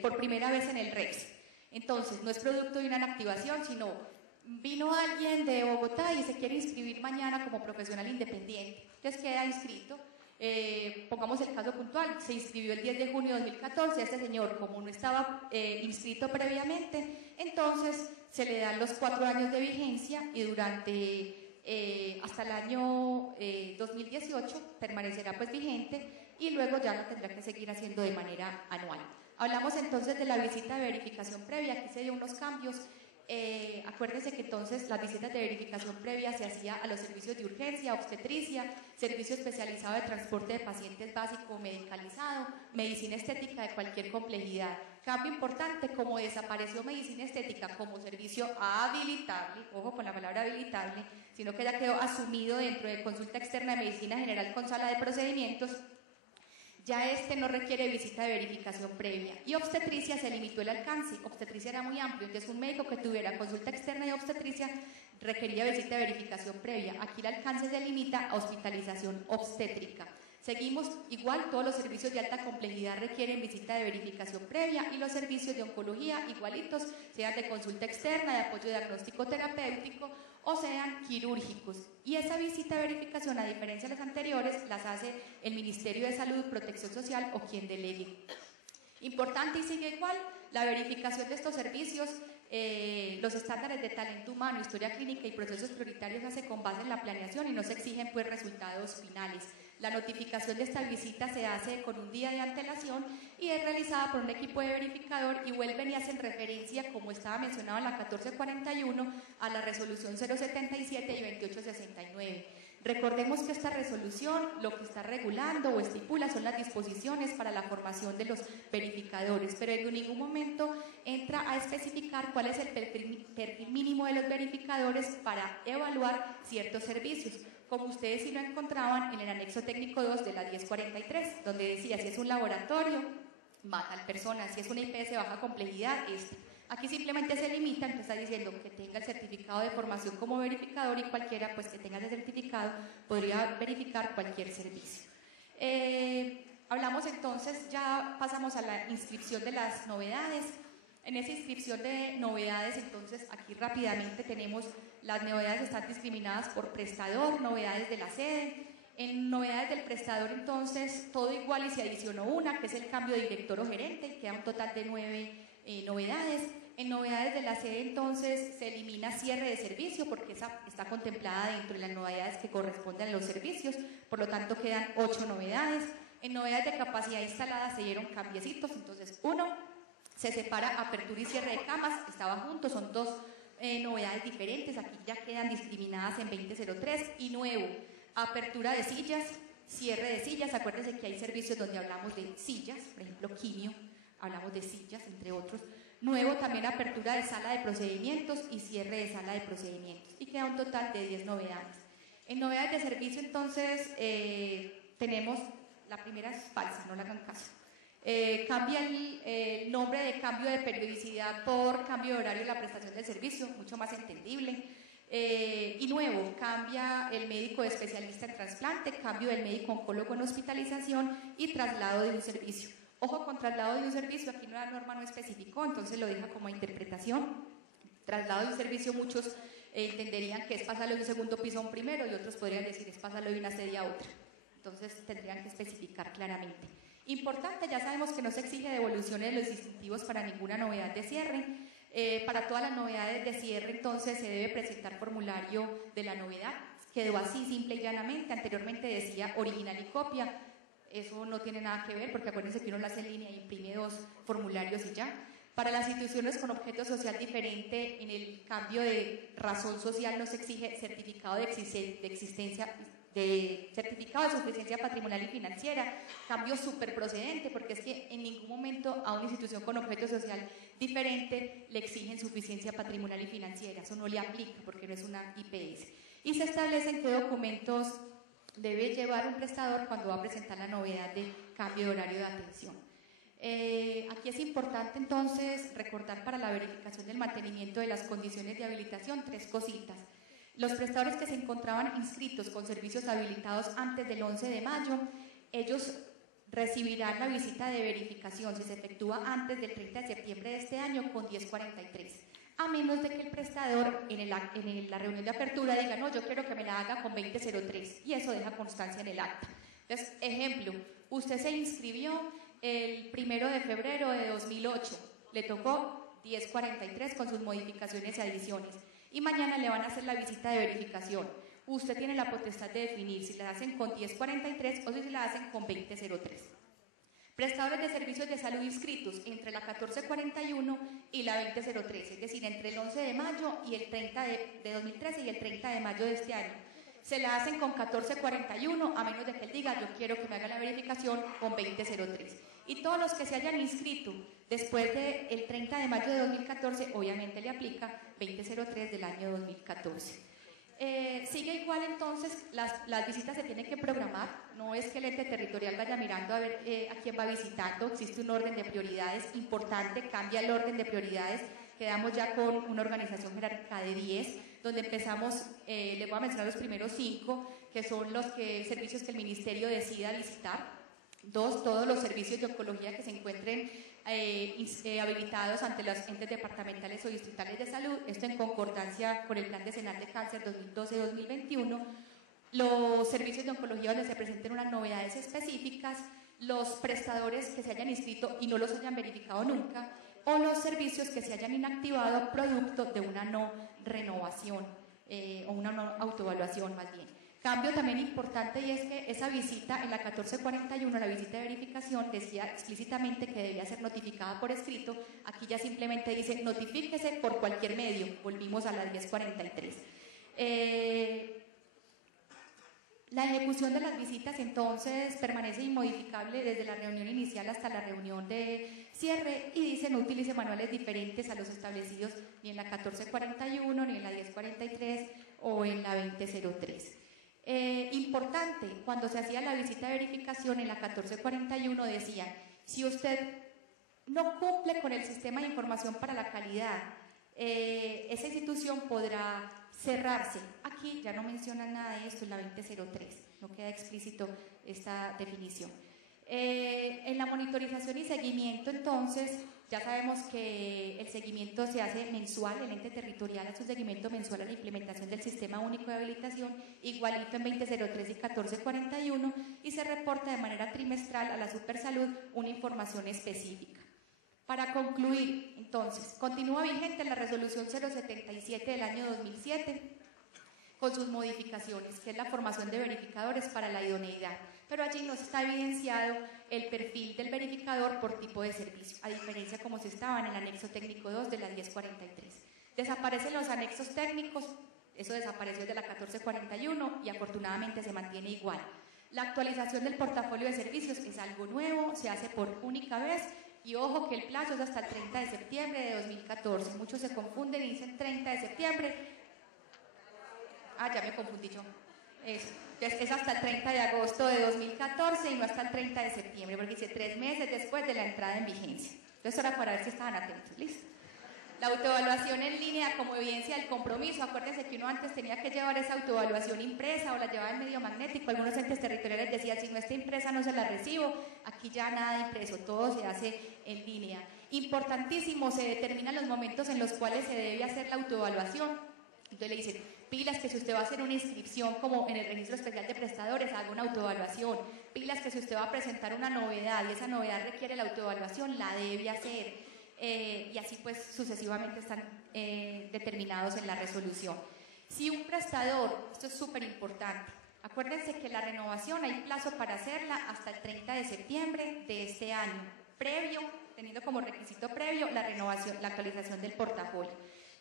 por primera vez en el REPS? Entonces, no es producto de una inactivación, sino vino alguien de Bogotá y se quiere inscribir mañana como profesional independiente. Entonces queda inscrito. Pongamos el caso puntual, se inscribió el 10 de junio de 2014, a este señor, como no estaba inscrito previamente, entonces se le dan los 4 años de vigencia y durante hasta el año 2018 permanecerá pues vigente y luego ya lo tendrá que seguir haciendo de manera anual. Hablamos entonces de la visita de verificación previa, aquí se dio unos cambios. Acuérdense que entonces las visitas de verificación previa se hacía a los servicios de urgencia, obstetricia, servicio especializado de transporte de pacientes básico medicalizado, medicina estética de cualquier complejidad. Cambio importante, como desapareció medicina estética como servicio habilitable, ojo con la palabra habilitable, sino que ya quedó asumido dentro de consulta externa de medicina general con sala de procedimientos, ya no requiere visita de verificación previa. Y obstetricia se limitó el alcance. Obstetricia era muy amplio, entonces un médico que tuviera consulta externa de obstetricia requería visita de verificación previa. Aquí el alcance se limita a hospitalización obstétrica. Seguimos igual, todos los servicios de alta complejidad requieren visita de verificación previa y los servicios de oncología igualitos, sean de consulta externa, de apoyo diagnóstico terapéutico o sean quirúrgicos. Y esa visita de verificación, a diferencia de las anteriores, las hace el Ministerio de Salud, Protección Social o quien delegue. Importante y sigue igual, la verificación de estos servicios, los estándares de talento humano, historia clínica y procesos prioritarios se hace con base en la planeación y no se exigen pues resultados finales. La notificación de esta visita se hace con un día de antelación y es realizada por un equipo de verificador y vuelven y hacen referencia, como estaba mencionado en la 1441, a la resolución 077 y 2869. Recordemos que esta resolución lo que está regulando o estipula son las disposiciones para la formación de los verificadores, pero en ningún momento entra a especificar cuál es el perfil mínimo de los verificadores para evaluar ciertos servicios, como ustedes sí lo encontraban en el anexo técnico 2 de la 1043, donde decía si es un laboratorio, va tal persona, si es una IPS de baja complejidad, Aquí simplemente se limita, entonces está diciendo que tenga el certificado de formación como verificador y cualquiera pues que tenga ese certificado podría verificar cualquier servicio. Hablamos entonces, ya pasamos a la inscripción de las novedades. En esa inscripción de novedades, entonces aquí rápidamente tenemos las novedades están discriminadas por prestador, novedades de la sede. En novedades del prestador, entonces, todo igual y se adicionó una, que es el cambio de director o gerente, queda un total de 9 novedades. En novedades de la sede, entonces, se elimina cierre de servicio, porque esa está contemplada dentro de las novedades que corresponden a los servicios, por lo tanto quedan 8 novedades. En novedades de capacidad instalada se dieron cambiecitos, entonces, 1, se separa apertura y cierre de camas, estaba junto, son 2 novedades diferentes, aquí ya quedan discriminadas en 2003, y nuevo, apertura de sillas, cierre de sillas. Acuérdense que hay servicios donde hablamos de sillas, por ejemplo quimio, hablamos de sillas, entre otros. Nuevo también apertura de sala de procedimientos y cierre de sala de procedimientos, y queda un total de 10 novedades. En novedades de servicio, entonces, tenemos, la primera es falsa, no le hagan caso. Cambia el nombre de cambio de periodicidad por cambio de horario de la prestación del servicio, mucho más entendible. Y nuevo, cambia el médico especialista en trasplante, cambio del médico oncólogo en hospitalización y traslado de un servicio. Ojo con traslado de un servicio, aquí la norma no especificó, entonces lo deja como interpretación. Traslado de un servicio, muchos entenderían que es pasarlo de un segundo piso a un primero y otros podrían decir es pasarlo de una sede a otra. Entonces tendrían que especificar claramente. Importante, ya sabemos que no se exige devoluciones de los distintivos para ninguna novedad de cierre. Para todas las novedades de cierre, entonces, se debe presentar formulario de la novedad. Quedó así, simple y llanamente. Anteriormente decía original y copia. Eso no tiene nada que ver, porque acuérdense que uno lo hace en línea y imprime 2 formularios y ya. Para las instituciones con objeto social diferente, en el cambio de razón social no se exige certificado de existencia, de certificado de suficiencia patrimonial y financiera, cambio súper procedente, porque es que en ningún momento a una institución con objeto social diferente le exigen suficiencia patrimonial y financiera, eso no le aplica porque no es una IPS. Y se establecen qué documentos debe llevar un prestador cuando va a presentar la novedad de cambio de horario de atención. Aquí es importante entonces recordar para la verificación del mantenimiento de las condiciones de habilitación 3 cositas. Los prestadores que se encontraban inscritos con servicios habilitados antes del 11 de mayo, ellos recibirán la visita de verificación si se efectúa antes del 30 de septiembre de este año con 1043, a menos de que el prestador en la reunión de apertura diga no, yo quiero que me la haga con 2003 y eso deja constancia en el acta. Entonces, ejemplo, usted se inscribió el 1 de febrero de 2008, le tocó 1043 con sus modificaciones y adiciones, y mañana le van a hacer la visita de verificación. Usted tiene la potestad de definir si la hacen con 1043 o si la hacen con 2003. Prestadores de servicios de salud inscritos entre la 1441 y la 2003, es decir, entre el 11 de mayo y el 30 de 2013 y el 30 de mayo de este año. Se la hacen con 1441, a menos de que él diga, yo quiero que me haga la verificación con 2003. Y todos los que se hayan inscrito después del 30 de mayo de 2014, obviamente le aplica 2003 del año 2014. Sigue igual entonces, las visitas se tienen que programar, no es que el ente territorial vaya mirando a ver a quién va visitando, existe un orden de prioridades importante, cambia el orden de prioridades, quedamos ya con una organización jerárquica de 10, donde empezamos, les voy a mencionar los primeros 5, que son los servicios que el ministerio decida visitar. 2, todos los servicios de oncología que se encuentren habilitados ante los entes departamentales o distritales de salud, esto en concordancia con el Plan Decenal de Cáncer 2012-2021, los servicios de oncología donde se presenten unas novedades específicas, los prestadores que se hayan inscrito y no los hayan verificado nunca, o los servicios que se hayan inactivado producto de una no renovación o una no autoevaluación más bien. Cambio también importante, y es que esa visita en la 1441, la visita de verificación, decía explícitamente que debía ser notificada por escrito. Aquí ya simplemente dice notifíquese por cualquier medio. Volvimos a la 1043. La ejecución de las visitas entonces permanece inmodificable desde la reunión inicial hasta la reunión de cierre, y dice no utilice manuales diferentes a los establecidos ni en la 1441, ni en la 1043 o en la 2003. Importante, cuando se hacía la visita de verificación en la 1441 decían, si usted no cumple con el sistema de información para la calidad, esa institución podrá cerrarse. Aquí ya no menciona nada de esto en la 2003, no queda explícito esta definición. En la monitorización y seguimiento, entonces, ya sabemos que el seguimiento se hace mensual, el ente territorial hace un seguimiento mensual a la implementación del Sistema Único de Habilitación, igualito en 2003 y 1441, y se reporta de manera trimestral a la Supersalud una información específica. Para concluir, entonces, continúa vigente la resolución 077 del año 2007 con sus modificaciones, que es la formación de verificadores para la idoneidad, pero allí no está evidenciado el perfil del verificador por tipo de servicio, a diferencia como se estaba en el anexo técnico 2 de la 1043. Desaparecen los anexos técnicos, eso desapareció de la 1441 y afortunadamente se mantiene igual. La actualización del portafolio de servicios es algo nuevo, se hace por única vez. Y ojo que el plazo es hasta el 30 de septiembre de 2014. Muchos se confunden y dicen 30 de septiembre. Ya me confundí yo. Es hasta el 30 de agosto de 2014 y no hasta el 30 de septiembre, porque dice 3 meses después de la entrada en vigencia. Entonces, ahora para ver si estaban atentos. ¿Listo? La autoevaluación en línea como evidencia del compromiso. Acuérdense que uno antes tenía que llevar esa autoevaluación impresa o la llevaba en medio magnético. Algunos entes territoriales decían, si no está impresa no se la recibo. Aquí ya nada impreso, todo se hace en línea. Importantísimo, se determinan los momentos en los cuales se debe hacer la autoevaluación. Entonces le dicen, pilas que si usted va a hacer una inscripción como en el registro especial de prestadores, haga una autoevaluación. Pilas que si usted va a presentar una novedad y esa novedad requiere la autoevaluación, la debe hacer. Y así pues sucesivamente están determinados en la resolución. Si un prestador, esto es súper importante, acuérdense que la renovación hay plazo para hacerla hasta el 30 de septiembre de este año, previo, teniendo como requisito previo la renovación, la actualización del portafolio.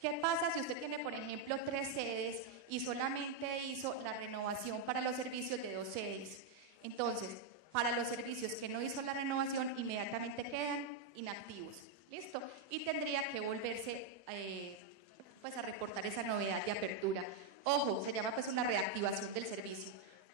¿Qué pasa si usted tiene, por ejemplo, 3 sedes y solamente hizo la renovación para los servicios de 2 sedes? Entonces, para los servicios que no hizo la renovación, inmediatamente quedan inactivos. ¿Listo? Y tendría que volverse pues a reportar esa novedad de apertura. Ojo, se llama pues una reactivación del servicio.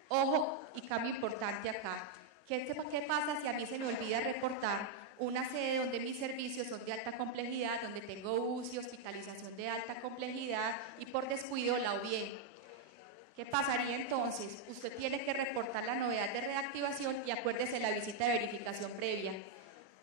Ojo, y cambio importante acá. ¿Qué pasa si a mí se me olvida reportar una sede donde mis servicios son de alta complejidad, donde tengo UCI, hospitalización de alta complejidad y por descuido la obvié? ¿Qué pasaría entonces? Usted tiene que reportar la novedad de reactivación y acuérdese la visita de verificación previa.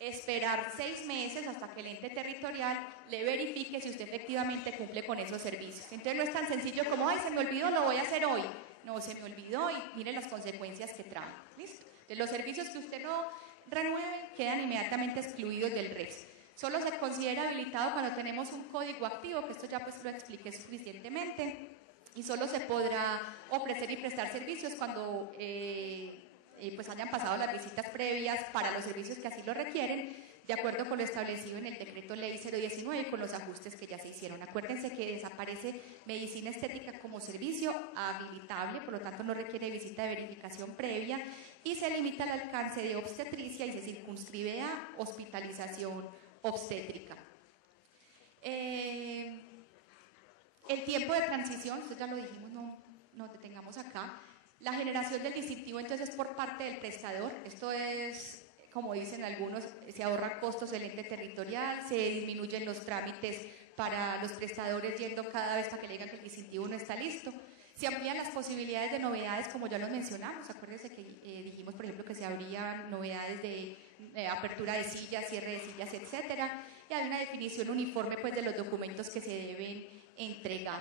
Esperar 6 meses hasta que el ente territorial le verifique si usted efectivamente cumple con esos servicios. Entonces no es tan sencillo como, ay, se me olvidó, lo voy a hacer hoy. no, se me olvidó y mire las consecuencias que trae. ¿Listo? De los servicios que usted no renueve quedan inmediatamente excluidos del resto. Solo se considera habilitado cuando tenemos un código activo, que esto ya pues lo expliqué suficientemente, y solo se podrá ofrecer y prestar servicios cuando pues hayan pasado las visitas previas para los servicios que así lo requieren, de acuerdo con lo establecido en el decreto ley 019 y con los ajustes que ya se hicieron. Acuérdense que desaparece medicina estética como servicio habilitable, por lo tanto no requiere visita de verificación previa, y se limita el alcance de obstetricia y se circunscribe a hospitalización obstétrica. El tiempo de transición, esto ya lo dijimos, no nos detengamos acá. La generación del distintivo entonces por parte del prestador, esto es, como dicen algunos, se ahorran costos del ente territorial, se disminuyen los trámites para los prestadores yendo cada vez para que le digan que el distintivo no está listo. Se amplían las posibilidades de novedades, como ya lo mencionamos. Acuérdense que dijimos, por ejemplo, que se abrían novedades de apertura de sillas, cierre de sillas, etcétera. Y hay una definición uniforme pues, de los documentos que se deben entregar.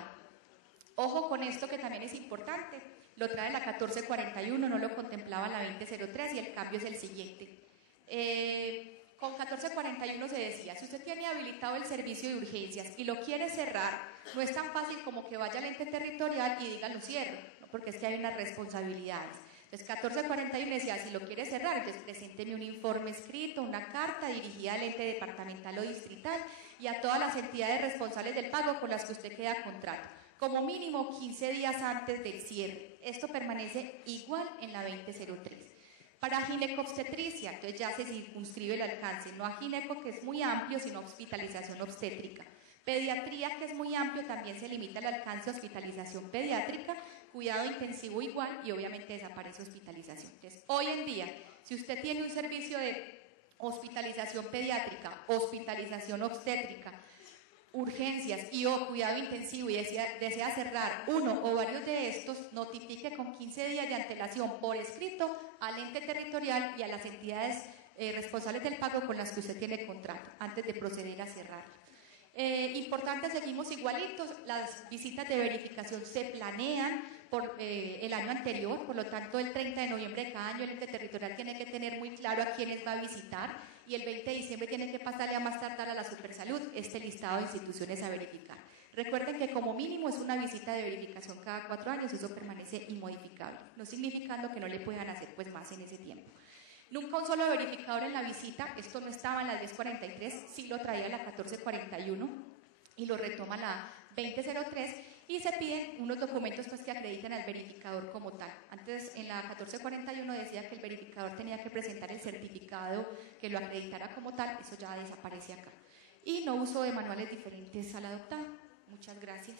Ojo con esto que también es importante. Lo trae la 1441, no lo contemplaba la 2003 y el cambio es el siguiente. Con 1441 se decía, si usted tiene habilitado el servicio de urgencias y lo quiere cerrar, no es tan fácil como que vaya al ente territorial y diga lo cierro, ¿no? Porque es que hay unas responsabilidades. Entonces 1441 decía, si lo quiere cerrar, entonces presénteme un informe escrito, una carta dirigida al ente departamental o distrital y a todas las entidades responsables del pago con las que usted queda contrato, como mínimo 15 días antes del cierre. Esto permanece igual en la 2003. Para ginecobstetricia, entonces ya se circunscribe el alcance, no a gineco, que es muy amplio, sino hospitalización obstétrica. Pediatría, que es muy amplio, también se limita el alcance a hospitalización pediátrica, cuidado intensivo igual y obviamente desaparece hospitalización. Entonces, hoy en día, si usted tiene un servicio de hospitalización pediátrica, hospitalización obstétrica, urgencias y o cuidado intensivo y desea cerrar uno o varios de estos, notifique con 15 días de antelación por escrito al ente territorial y a las entidades responsables del pago con las que usted tiene contrato antes de proceder a cerrar. Importante, seguimos igualitos, las visitas de verificación se planean por el año anterior, por lo tanto el 30 de noviembre de cada año el ente territorial tiene que tener muy claro a quiénes va a visitar y el 20 de diciembre tiene que pasarle a más tardar a la Supersalud este listado de instituciones a verificar. Recuerden que como mínimo es una visita de verificación cada 4 años, eso permanece inmodificable, no significando que no le puedan hacer pues más en ese tiempo. Nunca un solo verificador en la visita, esto no estaba en la 1043, sí lo traía la 1441 y lo retoma la 2003 y se piden unos documentos pues, que acrediten al verificador como tal. Antes en la 1441 decía que el verificador tenía que presentar el certificado que lo acreditara como tal, eso ya desaparece acá. Y no uso de manuales diferentes al adoptado. Muchas gracias.